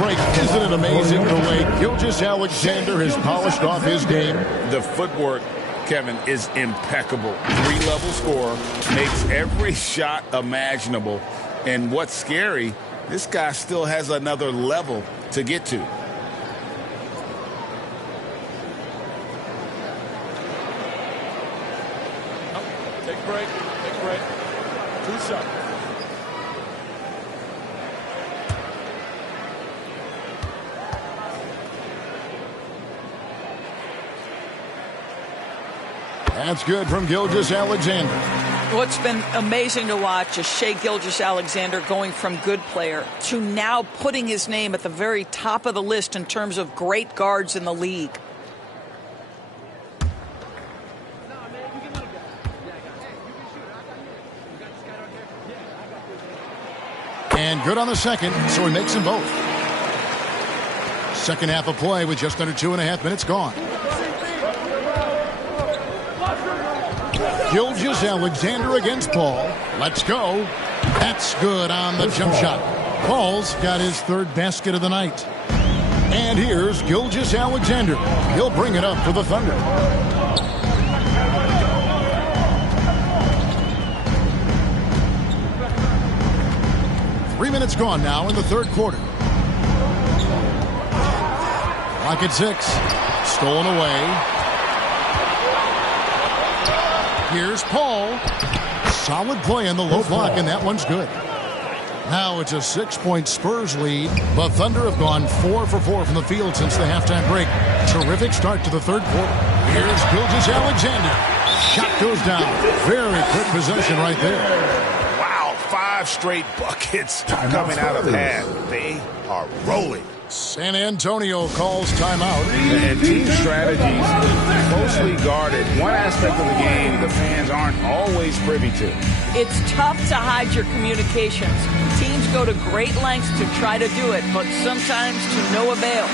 Great. Isn't it amazing the way Gilgeous-Alexander has polished off his game? The footwork, Kevin, is impeccable. 3-level scorer, makes every shot imaginable. And what's scary, this guy still has another level to get to. Take break. 2 shots. That's good from Gilgeous-Alexander. What's been amazing to watch is Shai Gilgeous-Alexander going from good player to now putting his name at the very top of the list in terms of great guards in the league. And good on the second, so he makes them both. Second half of play with just under 2.5 minutes gone. Gilgeous-Alexander against Paul. Let's go. That's good on the jump shot. Paul's got his 3rd basket of the night. And here's Gilgeous-Alexander. He'll bring it up for the Thunder. Three minutes gone now in the 3rd quarter. Clock at 6. Stolen away. Here's Paul. Solid play in the low block, and that one's good. Now it's a 6-point Spurs lead. The Thunder have gone 4 for 4 from the field since the halftime break. Terrific start to the 3rd quarter. Here's Gilgeous-Alexander. Shot goes down. Very quick possession right there. Wow, 5 straight buckets coming out of half. They are rolling. San Antonio calls timeout. And team strategies closely guarded. One aspect of the game the fans aren't always privy to. It's tough to hide your communications. Teams go to great lengths to try to do it, but sometimes to no avail.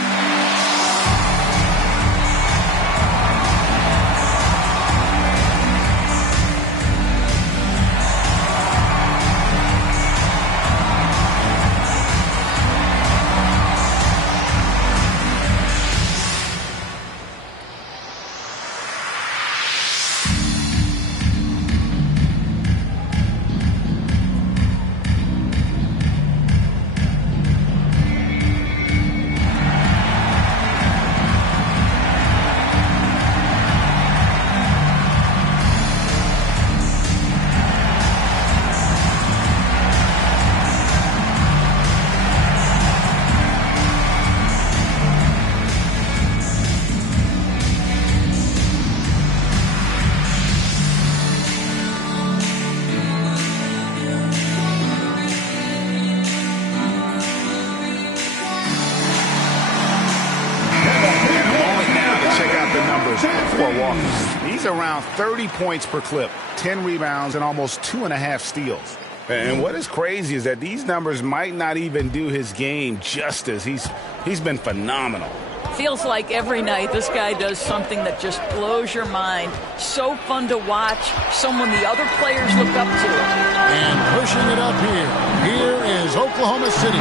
He's around 30 points per clip, 10 rebounds, and almost 2.5 steals. And what is crazy is that these numbers might not even do his game justice. He's been phenomenal. Feels like every night this guy does something that just blows your mind. So fun to watch. Someone the other players look up to. And pushing it up here. Here is Oklahoma City.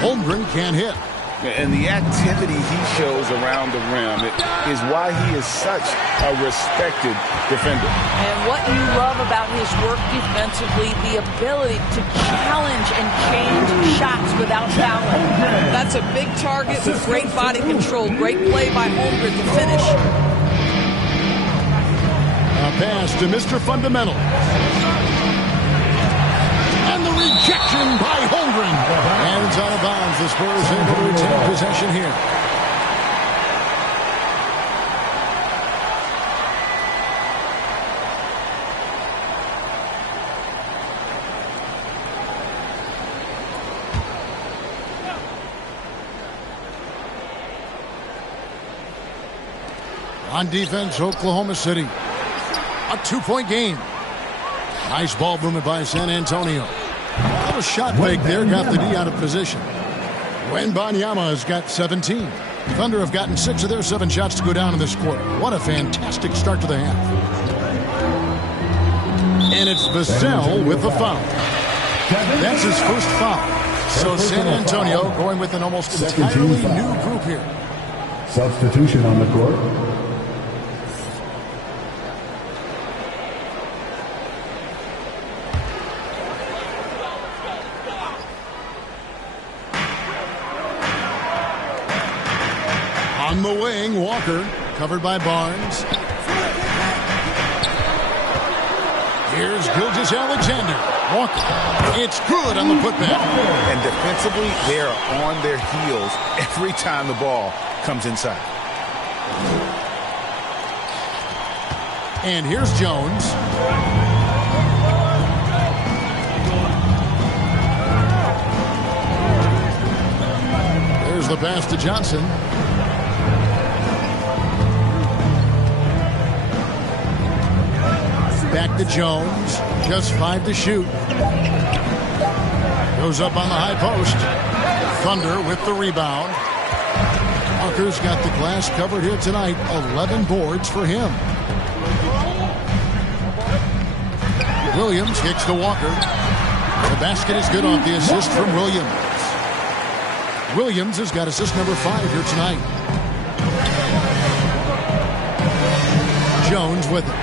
Holmgren can't hit. And the activity he shows around the rim is why he is such a respected defender. And what you love about his work defensively, the ability to challenge and change shots without fouling. That's a big target with great body control. Great play by Holmgren to finish. A pass to Mr. Fundamental. And the rejection by Holmgren. And it's out of bounds. The Spurs able to retain possession here. On defense, Oklahoma City. A 2-point game. Nice ball movement by San Antonio. A shot fake there, got the D out of position. Wembanyama has got 17. Thunder have gotten 6 of their 7 shots to go down in this quarter. What a fantastic start to the half. And it's Vassell with the foul. That's his first foul. So San Antonio going with an almost entirely new group here. Substitution on the court. On the wing, Walker, covered by Barnes. Here's Gilgeous-Alexander. Walker, it's good on the putback. And defensively, they are on their heels every time the ball comes inside. And here's Jones. There's the pass to Johnson. Back to Jones. Just 5 to shoot. Goes up on the high post. Thunder with the rebound. Walker's got the glass covered here tonight. 11 boards for him. Williams kicks to Walker. The basket is good off the assist from Williams. Williams has got assist number 5 here tonight. Jones with it.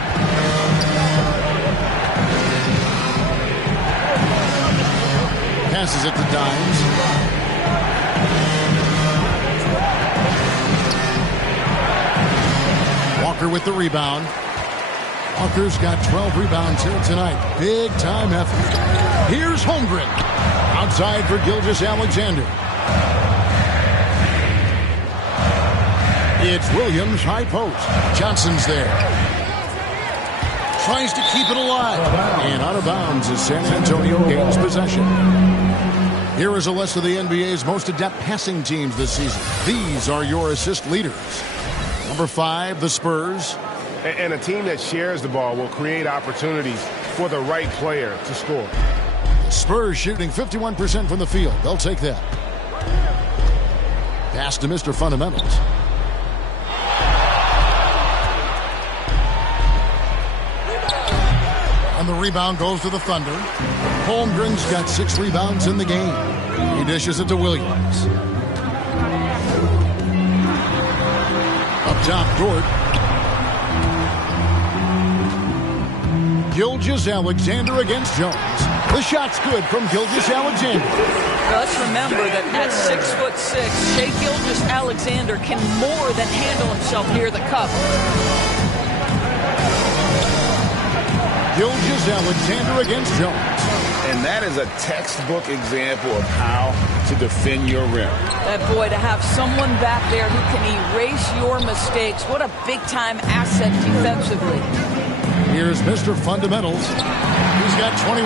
Passes it to Dimes. Walker with the rebound. Walker's got 12 rebounds here tonight. Big time effort. Here's Holmgren. Outside for Gilgeous-Alexander. It's Williams, high post. Johnson's there. Tries to keep it alive. And out of bounds as San Antonio gains possession. Here is a list of the NBA's most adept passing teams this season. These are your assist leaders. Number 5, the Spurs. And a team that shares the ball will create opportunities for the right player to score. The Spurs shooting 51% from the field. They'll take that. Pass to Mr. Fundamentals. And the rebound goes to the Thunder. Holmgren's got 6 rebounds in the game. He dishes it to Williams. Up top, Dort. Gilgeous-Alexander against Jones. The shot's good from Gilgeous-Alexander. Let's remember that at 6'6", Shai Gilgeous-Alexander can more than handle himself near the cup. Gilgeous-Alexander against Jones. And that is a textbook example of how to defend your rim. That boy, to have someone back there who can erase your mistakes. What a big-time asset defensively. Here's Mr. Fundamentals. He's got 21.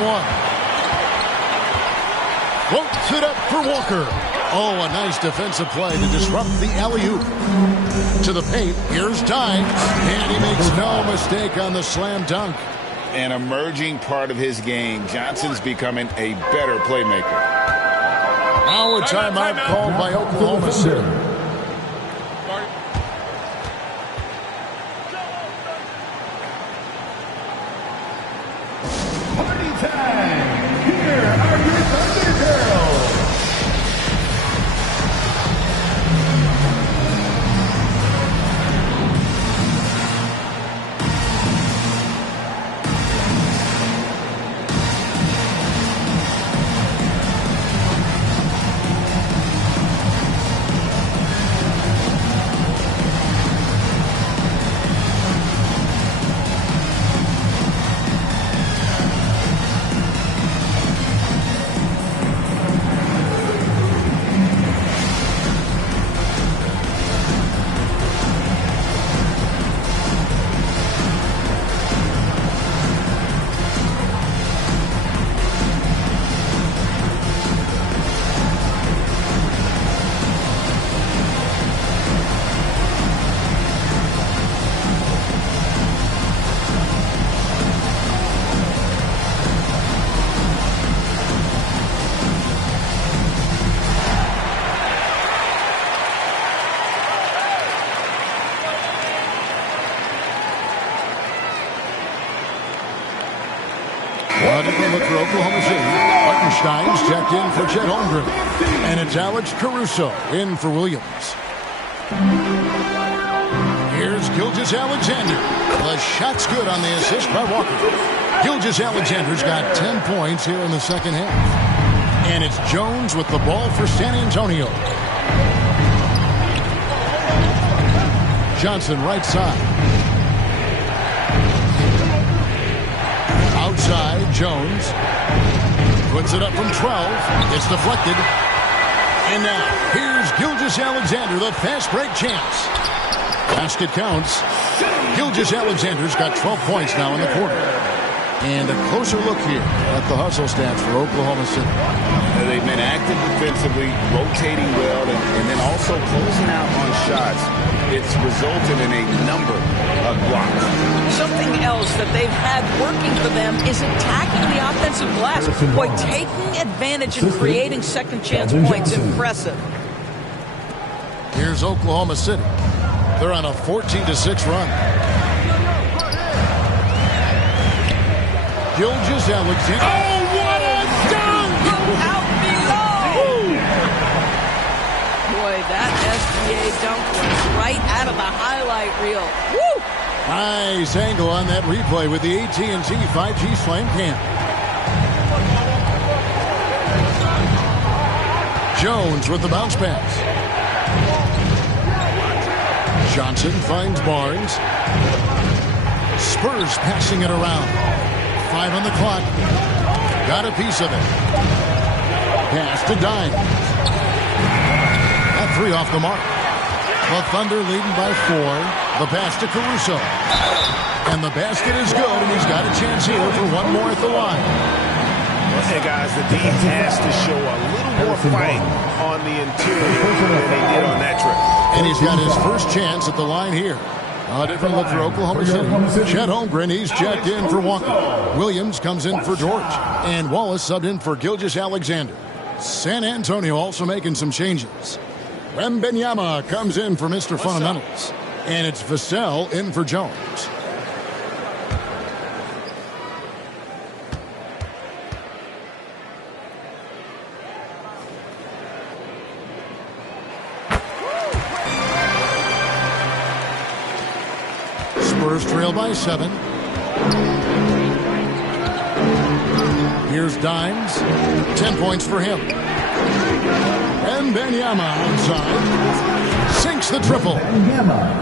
Floats it up for Walker. Oh, a nice defensive play to disrupt the alley-oop. To the paint, here's Dimes. And he makes no mistake on the slam dunk. An emerging part of his game. Johnson's becoming a better playmaker. Now a timeout called by Oklahoma City. Party time! Here are your Thunder Girls! A different look for Oklahoma City. Hartenstein's checked in for Chet Holmgren. And it's Alex Caruso in for Williams. Here's Gilgeous-Alexander. The shot's good on the assist by Walker. Gilgeous-Alexander's got 10 points here in the second half. And it's Jones with the ball for San Antonio. Johnson right side. Outside, Jones. Puts it up from 12. It's deflected. And now, here's Gilgeous-Alexander, the fast break champs. Basket counts. Gilgeous-Alexander's got 12 points now in the quarter. And a closer look here at the hustle stats for Oklahoma City. They've been active defensively, rotating well, and then also closing out on shots. It's resulted in a number of blocks. Something else that they've had working for them is attacking the offensive glass. Boy, taking advantage and creating second chance points. Impressive. Here's Oklahoma City. They're on a 14-6 run. Gilgeous-Alexander. Oh, what a dunk! Out below! Boy, that SGA dunk was right out of the highlight reel. Woo! Nice angle on that replay with the AT&T 5G Slam Cam. Jones with the bounce pass. Johnson finds Barnes. Spurs passing it around. 5 on the clock. Got a piece of it. Pass to Dime. That 3 off the mark. The Thunder leading by 4. The pass to Caruso. And the basket is good, and he's got a chance here for one more at the line. Hey, guys, the D has to show a little more fight on the interior than they did on that trip. And he's got his first chance at the line here. A different look for Oklahoma City. Chet Holmgren, he's checked in for Walker. Williams comes in for George. And Wallace subbed in for Gilgeous-Alexander. San Antonio also making some changes. Wembanyama comes in for Mr. Fundamentals. And it's Vassell in for Jones. Spurs trail by 7. Here's Dimes. 10 points for him. Wembanyama outside. Sinks the triple.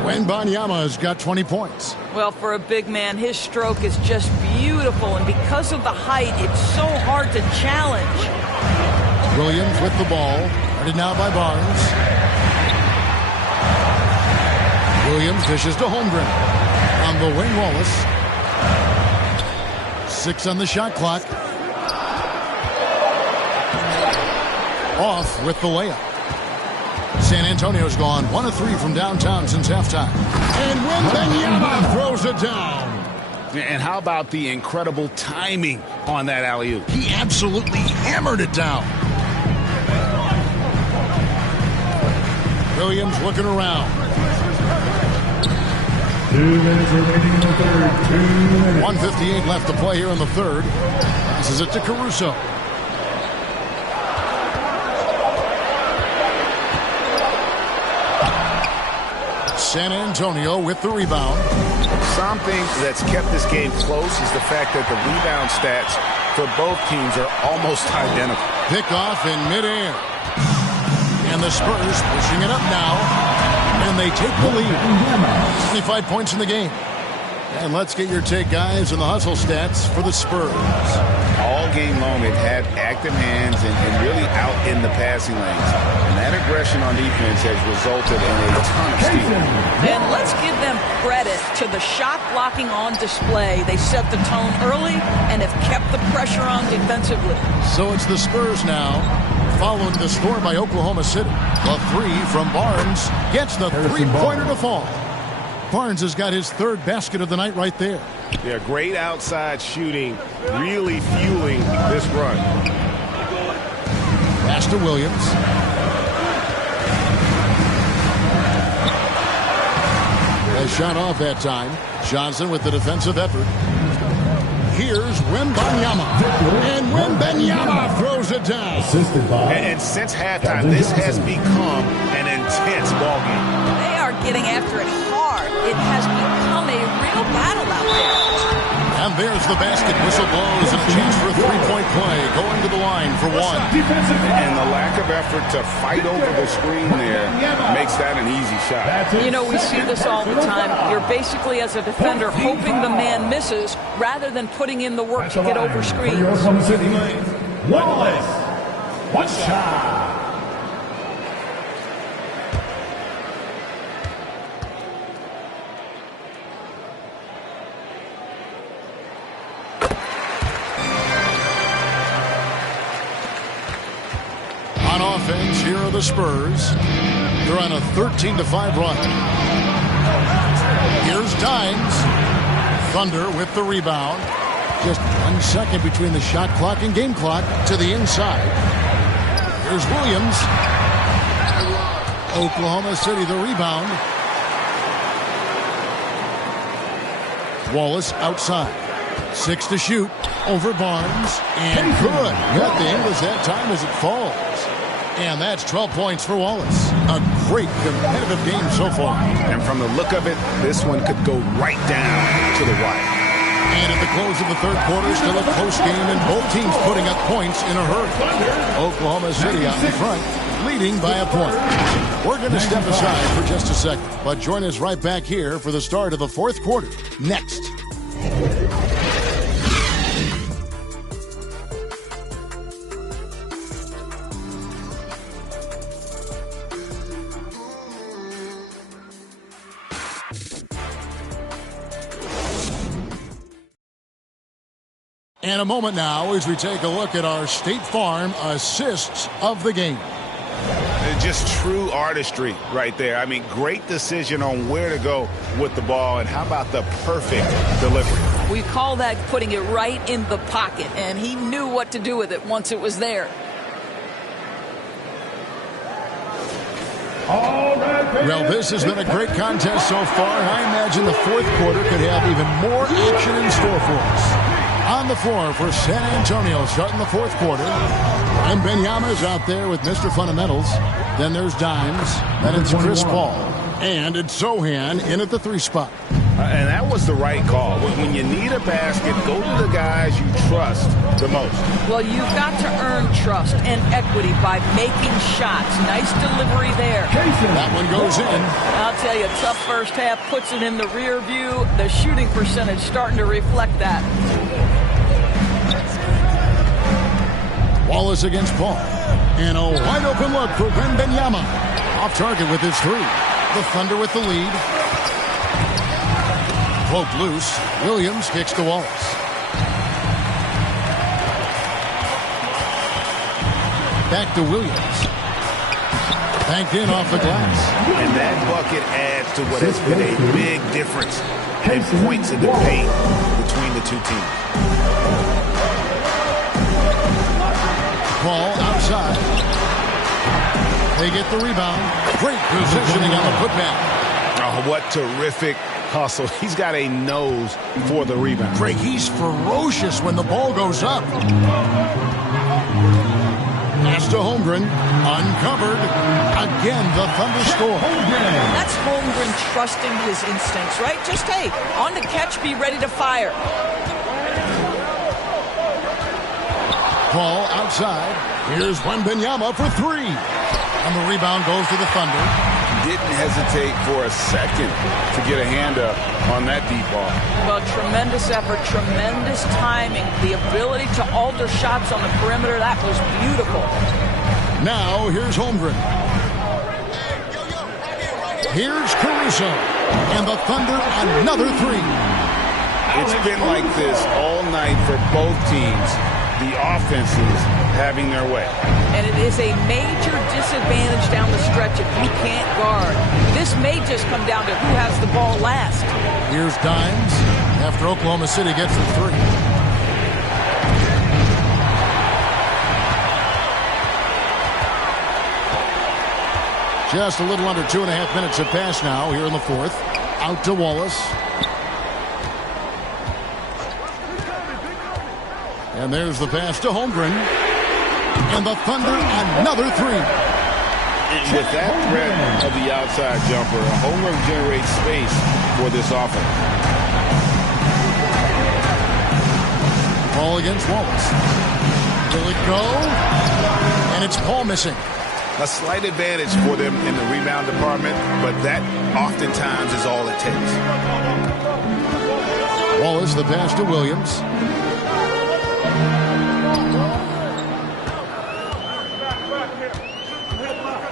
Wembanyama has got 20 points. Well, for a big man, his stroke is just beautiful. And because of the height, it's so hard to challenge. Williams with the ball. Guarded now by Barnes. Williams dishes to Holmgren. On the wing, Wallace. 6 on the shot clock. Off with the layup. San Antonio's gone 1 of 3 from downtown since halftime. And Wembanyama throws it down. And how about the incredible timing on that alley-oop? He absolutely hammered it down. Williams looking around. 2 minutes remaining in the third. 2 minutes. 1:58 left to play here in the third. Passes it to Caruso. San Antonio with the rebound. Something that's kept this game close is the fact that the rebound stats for both teams are almost identical. Pick off in midair. And the Spurs pushing it up now. And they take the lead. 25 points in the game. And let's get your take, guys, on the hustle stats for the Spurs. All game long, they've had active hands and really out in the passing lanes. And that aggression on defense has resulted in a ton of steals. And let's give them credit to the shot blocking on display. They set the tone early and have kept the pressure on defensively. So it's the Spurs now, followed the score by Oklahoma City. The 3 from Barnes gets the three-pointer to fall. Barnes has got his 3rd basket of the night right there. Yeah, great outside shooting, really fueling this run. Pass to Williams. A shot off that time. Johnson with the defensive effort. Here's Wembanyama. And Wembanyama throws it down. And since halftime, this has become an intense ball game. They are getting after it hard. It has become a real battle out there. And there's the basket. Whistle blows and a chance for a three-point play. Going to the line for one. And the lack of effort to fight over the screen there makes that an easy shot. You know, we see this all the time. You're basically, as a defender, hoping the man misses rather than putting in the work to get over screens. Wallace, one shot. On offense, here are the Spurs. They're on a 13-5 run. Here's Dimes. Thunder with the rebound. Just 1 second between the shot clock and game clock to the inside. Here's Williams. Oklahoma City, the rebound. Wallace outside. 6 to shoot. Over Barnes. And good. Got the English that time as it falls. And that's 12 points for Wallace. A great competitive game so far. And from the look of it, this one could go right down to the wire. And at the close of the third quarter, still a close game, and both teams putting up points in a hurry. Oklahoma City out in front, leading by a point. We're going to step aside for just a second, but join us right back here for the start of the fourth quarter next. And a moment now as we take a look at our State Farm assists of the game. Just true artistry right there. I mean, great decision on where to go with the ball, and how about the perfect delivery? We call that putting it right in the pocket, and he knew what to do with it once it was there. Well, this has been a great contest so far. I imagine the fourth quarter could have even more action in store for us. On the floor for San Antonio, starting the fourth quarter. And Wembanyama's out there with Mr. Fundamentals. Then there's Dimes. Then it's Chris Paul. And it's Zohan in at the 3 spot. And that was the right call. When you need a basket, go to the guys you trust the most. Well, you've got to earn trust and equity by making shots. Nice delivery there. That one goes in. I'll tell you, tough first half puts it in the rear view. The shooting percentage starting to reflect that. Wallace against Paul. And a wide open look for Wembanyama. Off target with his 3. The Thunder with the lead. Broke loose. Williams kicks to Wallace. Back to Williams. Banked in off the glass. And that bucket adds to what has been a big difference in points in the paint between the two teams. Paul outside. They get the rebound. Great positioning on the putback. Oh, what terrific hustle. He's got a nose for the rebound. Greg, he's ferocious when the ball goes up. Pass to Holmgren. Uncovered. Again, the Thunder score. That's Holmgren trusting his instincts, right? Just, hey, on the catch, be ready to fire. Paul outside. Here's Wembanyama for 3. And the rebound goes to the Thunder. Didn't hesitate for a second to get a hand up on that deep ball. Well, tremendous effort, tremendous timing. The ability to alter shots on the perimeter, that was beautiful. Now, here's Holmgren. Here's Caruso. And the Thunder, another 3. It's been like this all night for both teams. The offenses having their way. And it is a major disadvantage down the stretch if you can't guard. This may just come down to who has the ball last. Here's Dimes after Oklahoma City gets the 3. Just a little under 2.5 minutes have passed now here in the fourth. Out to Wallace. And there's the pass to Holmgren. And the Thunder, another three. And with that threat of the outside jumper, Holmgren generates space for this offense. Ball against Wallace. Will it go? And it's Paul missing. A slight advantage for them in the rebound department, but that oftentimes is all it takes. Wallace, the pass to Williams.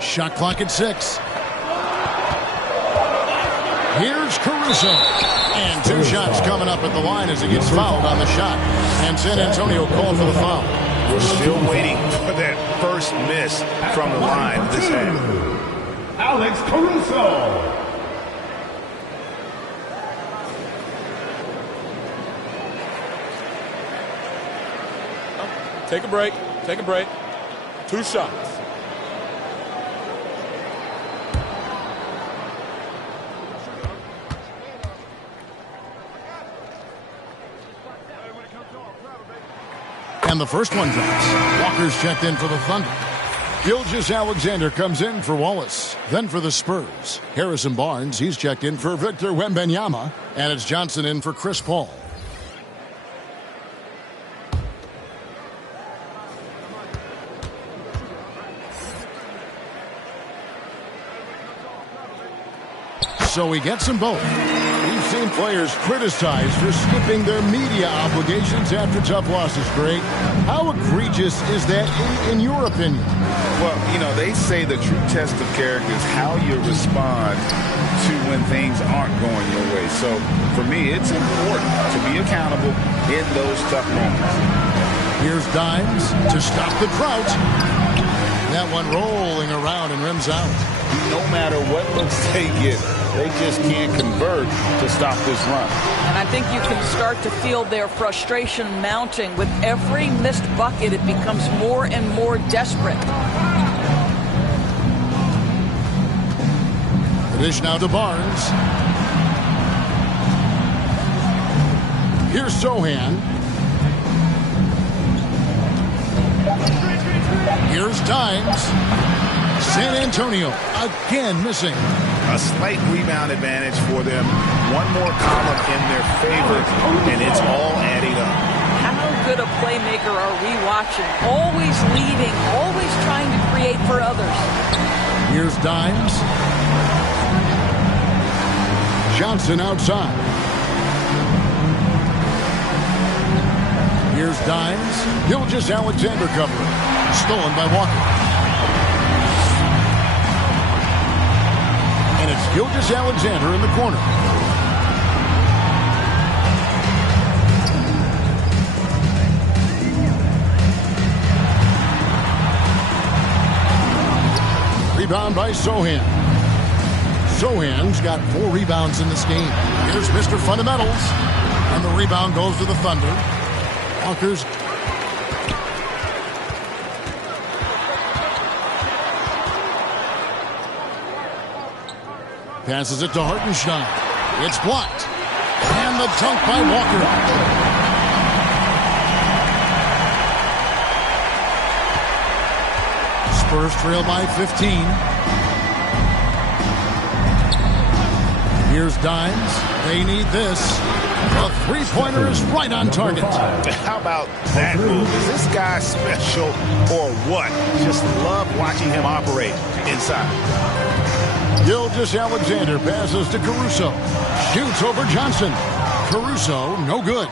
Shot clock at 6. Here's Caruso. And 2 shots coming up at the line as he gets fouled on the shot. And San Antonio called for the foul. We're still waiting for that first miss from the line this half. Alex Caruso. Take a break. Take a break. 2 shots. And the first one drops. Walker's checked in for the Thunder. Gilgeous-Alexander comes in for Wallace. Then for the Spurs, Harrison Barnes, he's checked in for Victor Wembanyama. And it's Johnson in for Chris Paul. So he gets them both. We've seen players criticized for skipping their media obligations after tough losses, Greg. How egregious is that in your opinion? Well, you know, they say the true test of character is how you respond to when things aren't going your way. So for me, it's important to be accountable in those tough moments. Here's Dimes to stop the drought. That one rolling around and rims out. No matter what looks they get, they just can't convert to stop this run. And I think you can start to feel their frustration mounting. With every missed bucket, it becomes more and more desperate. The dish now to Barnes. Here's Sohan. Here's Dimes. San Antonio again missing. A slight rebound advantage for them. One more column in their favor, and it's all adding up. How good a playmaker are we watching? Always leading, always trying to create for others. Here's Dimes. Johnson outside. Here's Dimes. Gilgeous-Alexander covering. Stolen by Walker. And it's Gilgeous-Alexander in the corner. Rebound by Sohan. Sohan's got 4 rebounds in this game. Here's Mr. Fundamentals. And the rebound goes to the Thunder. Walker's passes it to Hartenstein. It's blocked. And the dunk by Walker. Spurs trail by 15. Here's Dimes. They need this. The three-pointer is right on target. How about that move? Is this guy special or what? Just love watching him operate inside. Gilgeous-Alexander passes to Caruso. Shoots over Johnson. Caruso, no good.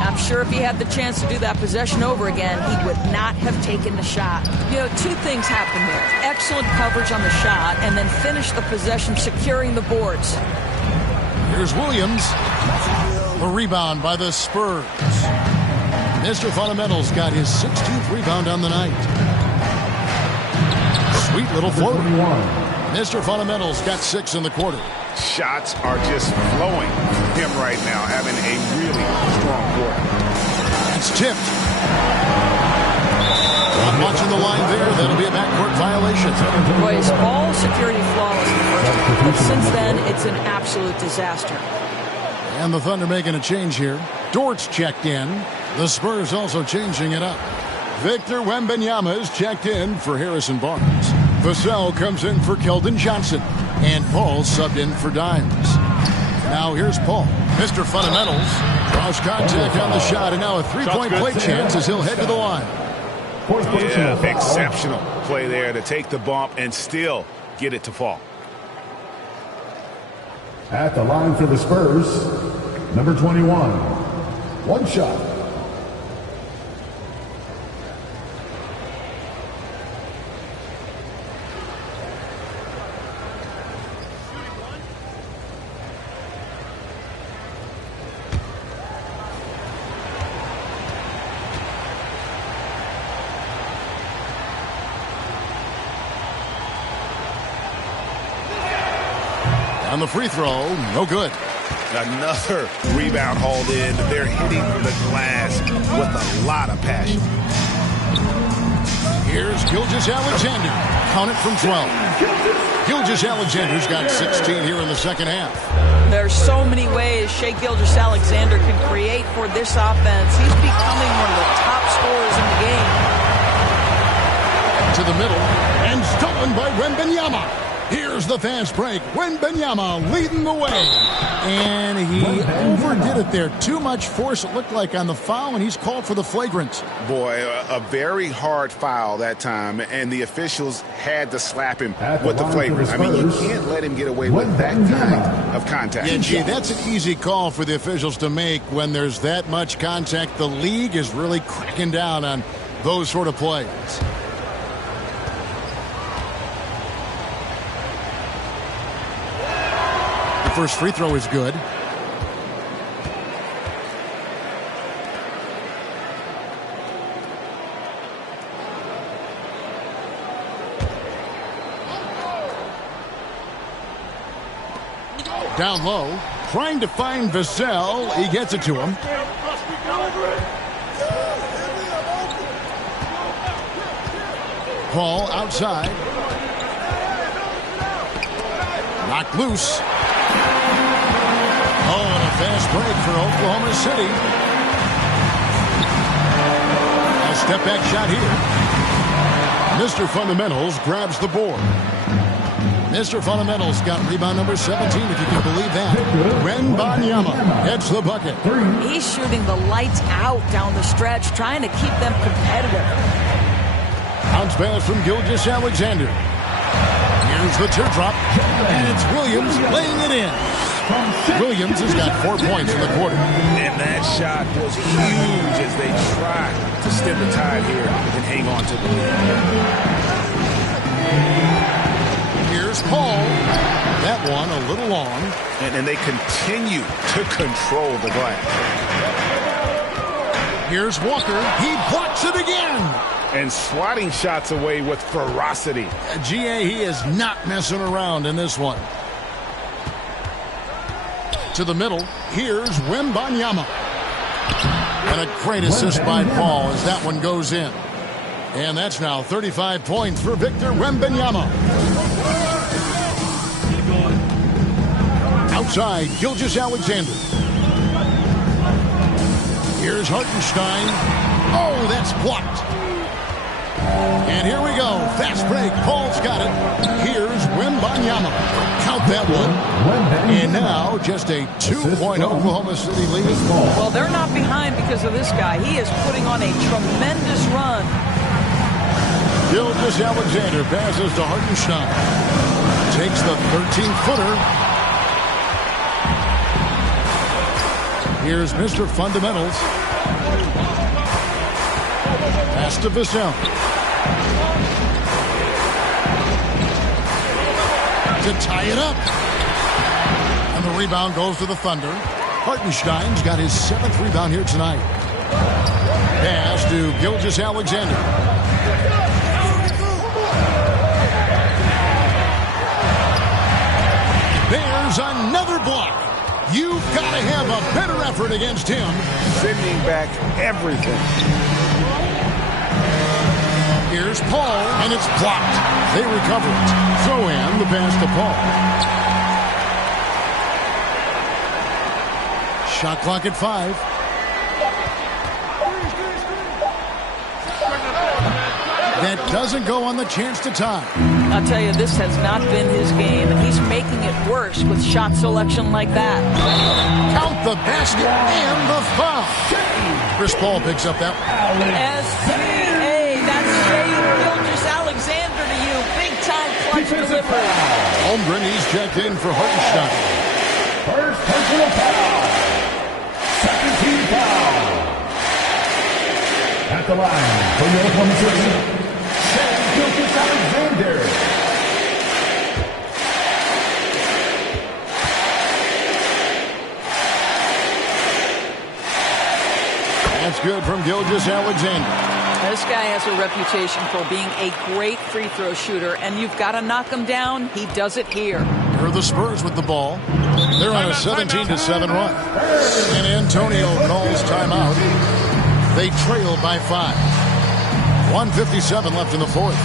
I'm sure if he had the chance to do that possession over again, he would not have taken the shot. You know, 2 things happen there. Excellent coverage on the shot, and then finish the possession securing the boards. Here's Williams. The rebound by the Spurs. Mr. Fundamentals got his 16th rebound on the night. Sweet little floater. Mr. Fundamentals got 6 in the quarter. Shots are just flowing from him right now, having a really strong quarter. It's tipped. I'm watching the line there. That'll be a backcourt violation. Boy, his ball security flawless in the first quarter, but since then, it's an absolute disaster. And the Thunder making a change here. Dort's checked in. The Spurs also changing it up. Victor Wembanyama is checked in for Harrison Barnes. Vassell comes in for Keldon Johnson. And Paul subbed in for Dimes. Now here's Paul. Mr. Fundamentals draws contact on the shot, and now a three-point play chance as he'll head to the line. Yeah, exceptional play there to take the bump and still get it to fall. At the line for the Spurs, number 21, one shot. On the free throw, no good. Another rebound hauled in. They're hitting the glass with a lot of passion. Here's Gilgeous-Alexander. Count it from 12. Gilgeous-Alexander's got 16 here in the second half. There's so many ways Shai Gilgeous-Alexander can create for this offense. He's becoming one of the top scorers in the game. To the middle, and stolen by Wembanyama. Here's the fast break. Wembanyama leading the way. And he overdid it there. Too much force, it looked like, on the foul, and he's called for the flagrant. Boy, a very hard foul that time, and the officials had to slap him with the flagrant. I mean, you can't let him get away with that kind of contact. Yeah, gee, that's an easy call for the officials to make when there's that much contact. The league is really cracking down on those sort of plays. First free throw is good. Down low, trying to find Vassell. He gets it to him. Paul outside. Knocked loose. Oh, and a fast break for Oklahoma City. A step-back shot here. Mr. Fundamentals grabs the board. Mr. Fundamentals got rebound number 17, if you can believe that. Wembanyama gets the bucket. He's shooting the lights out down the stretch, trying to keep them competitive. Bounce pass from Gilgeous-Alexander. Here's the teardrop, and it's Williams laying it in. Williams has got 4 points in the quarter. And that shot was huge as they try to stem the tide here and hang on to the lead. Here's Paul. That one a little long. And they continue to control the glass. Here's Walker. He blocks it again. And swatting shots away with ferocity. GA, he is not messing around in this one. To the middle, here's Wembanyama. And a great assist by Paul as that one goes in. And that's now 35 points for Victor Wembanyama. Outside, Gilgeous-Alexander. Here's Hartenstein. Oh, that's blocked. And here we go. Fast break. Paul's got it. Here's Wembanyama. Count that one. And now just a 2-point Oklahoma City lead. Well, they're not behind because of this guy. He is putting on a tremendous run. Gilgeous-Alexander passes to Hartenstein. Takes the 13-footer. Here's Mr. Fundamentals. Pass to Vassell. To tie it up. And the rebound goes to the Thunder. Hartenstein's got his 7th rebound here tonight. Pass to Gilgeous-Alexander. There's another block. You've got to have a better effort against him. Sending back everything. Here's Paul, and it's blocked. They recover it. Throw-in, the pass to Paul. Shot clock at 5. that doesn't go on the chance to tie. I'll tell you, this has not been his game, and he's making it worse with shot selection like that. Count the basket and the foul. Chris Paul picks up that one. SGA, that's Shai Gilgeous-Alexander to you. Big-time clutch delivery. Holmgren, he's checked in for Hartenstein. First personal foul. Second team foul. At the line for the Oklahoma City, Shai Gilgeous-Alexander. That's good from Gilgeous-Alexander. This guy has a reputation for being a great free throw shooter, and you've got to knock him down. He does it here. Here are the Spurs with the ball. They're on a 17-7 run. And Antonio calls timeout. They trail by 5. 1:57 left in the fourth.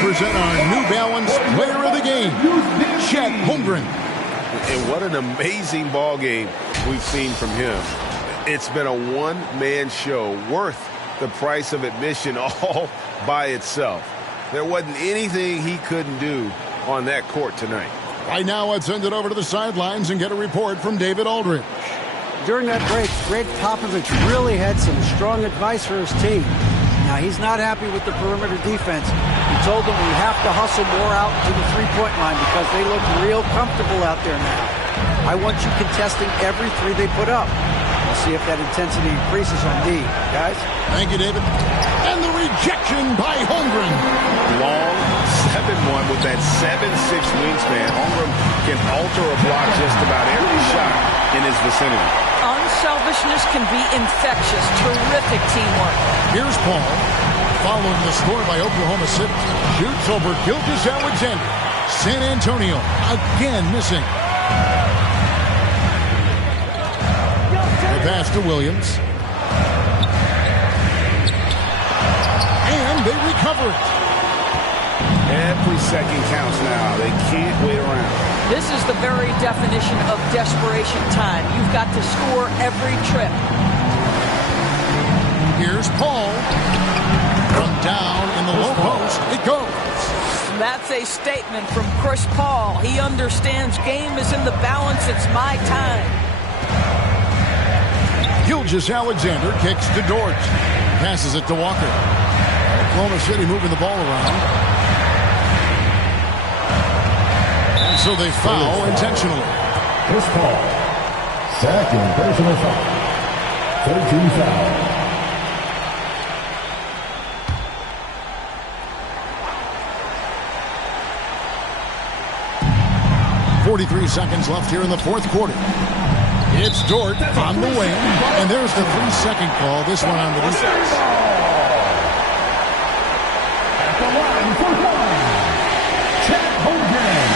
Present our New Balance Player of the Game, Chet Holmgren. And what an amazing ball game we've seen from him. It's been a one-man show worth the price of admission all by itself. There wasn't anything he couldn't do on that court tonight. Right now, let's send it over to the sidelines and get a report from David Aldridge. During that break, Greg Popovich really had some strong advice for his team. Now, he's not happy with the perimeter defense. He told them we have to hustle more out to the three-point line because they look real comfortable out there now. I want you contesting every three they put up. We'll see if that intensity increases on D. Guys? Thank you, David. And the rejection by Holmgren. Long 7-1 with that 7'6" wingspan. Holmgren can alter a block just about every shot in his vicinity. Unselfishness can be infectious. Terrific teamwork. Here's Paul. Following the score by Oklahoma City. Shoots over Gilgeous-Alexander. San Antonio again missing. The pass to Williams. And they recover it. Every second counts now. They can't wait around. This is the very definition of desperation time. You've got to score every trip. Here's Paul. From down in the low post, it goes. That's a statement from Chris Paul. He understands game is in the balance. It's my time. Gilgeous-Alexander kicks to Dort. Passes it to Walker. Oklahoma City moving the ball around. And so they foul intentionally. Chris Paul. Second personal foul. 13 foul. 43 seconds left here in the fourth quarter. It's Dort on the wing, and there's the 3-second call. This one on the defense. At the line for one, Chet Holmgren.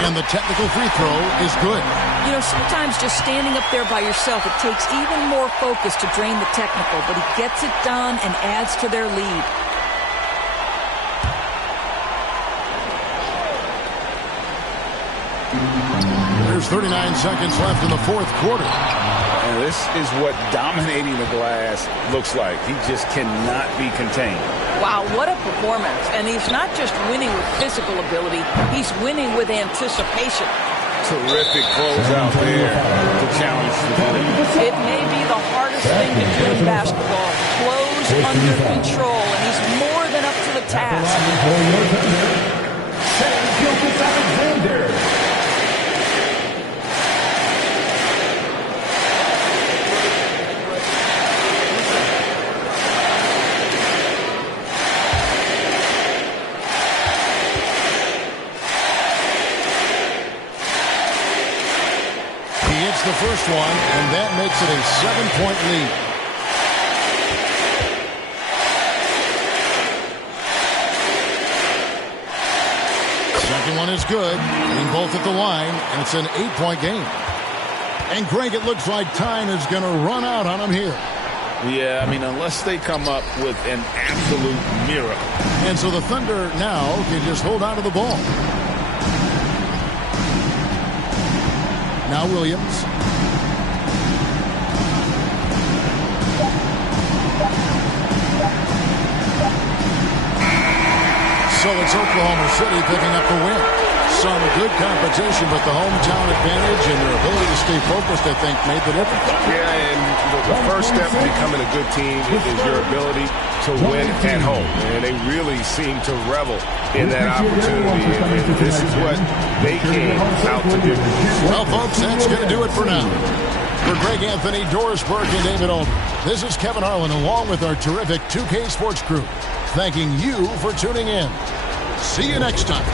And the technical free throw is good. You know, sometimes just standing up there by yourself, it takes even more focus to drain the technical, but he gets it done and adds to their lead. Here's 39 seconds left in the fourth quarter. And this is what dominating the glass looks like. He just cannot be contained. Wow, what a performance. And he's not just winning with physical ability, he's winning with anticipation. Terrific close out there to challenge the three. It may be the hardest thing to do in basketball. Close under control, and he's more than up to the task. The first one, and that makes it a 7-point lead. Second one is good, being both at the line, and it's an 8-point game. And Greg, it looks like time is going to run out on him here. Yeah, I mean, unless they come up with an absolute miracle. And so the Thunder now can just hold on to the ball. Now Williams. So it's Oklahoma City picking up the win. Some good competition, but the hometown advantage and their ability to stay focused, I think, made the difference. Yeah, and the first step to becoming a good team is your ability to win at home. And they really seem to revel in that opportunity. And this is what they came out to do. Well, folks, that's going to do it for now. For Greg Anthony, Doris Burke, and David Aldridge, this is Kevin Harlan along with our terrific 2K Sports crew, thanking you for tuning in. See you next time.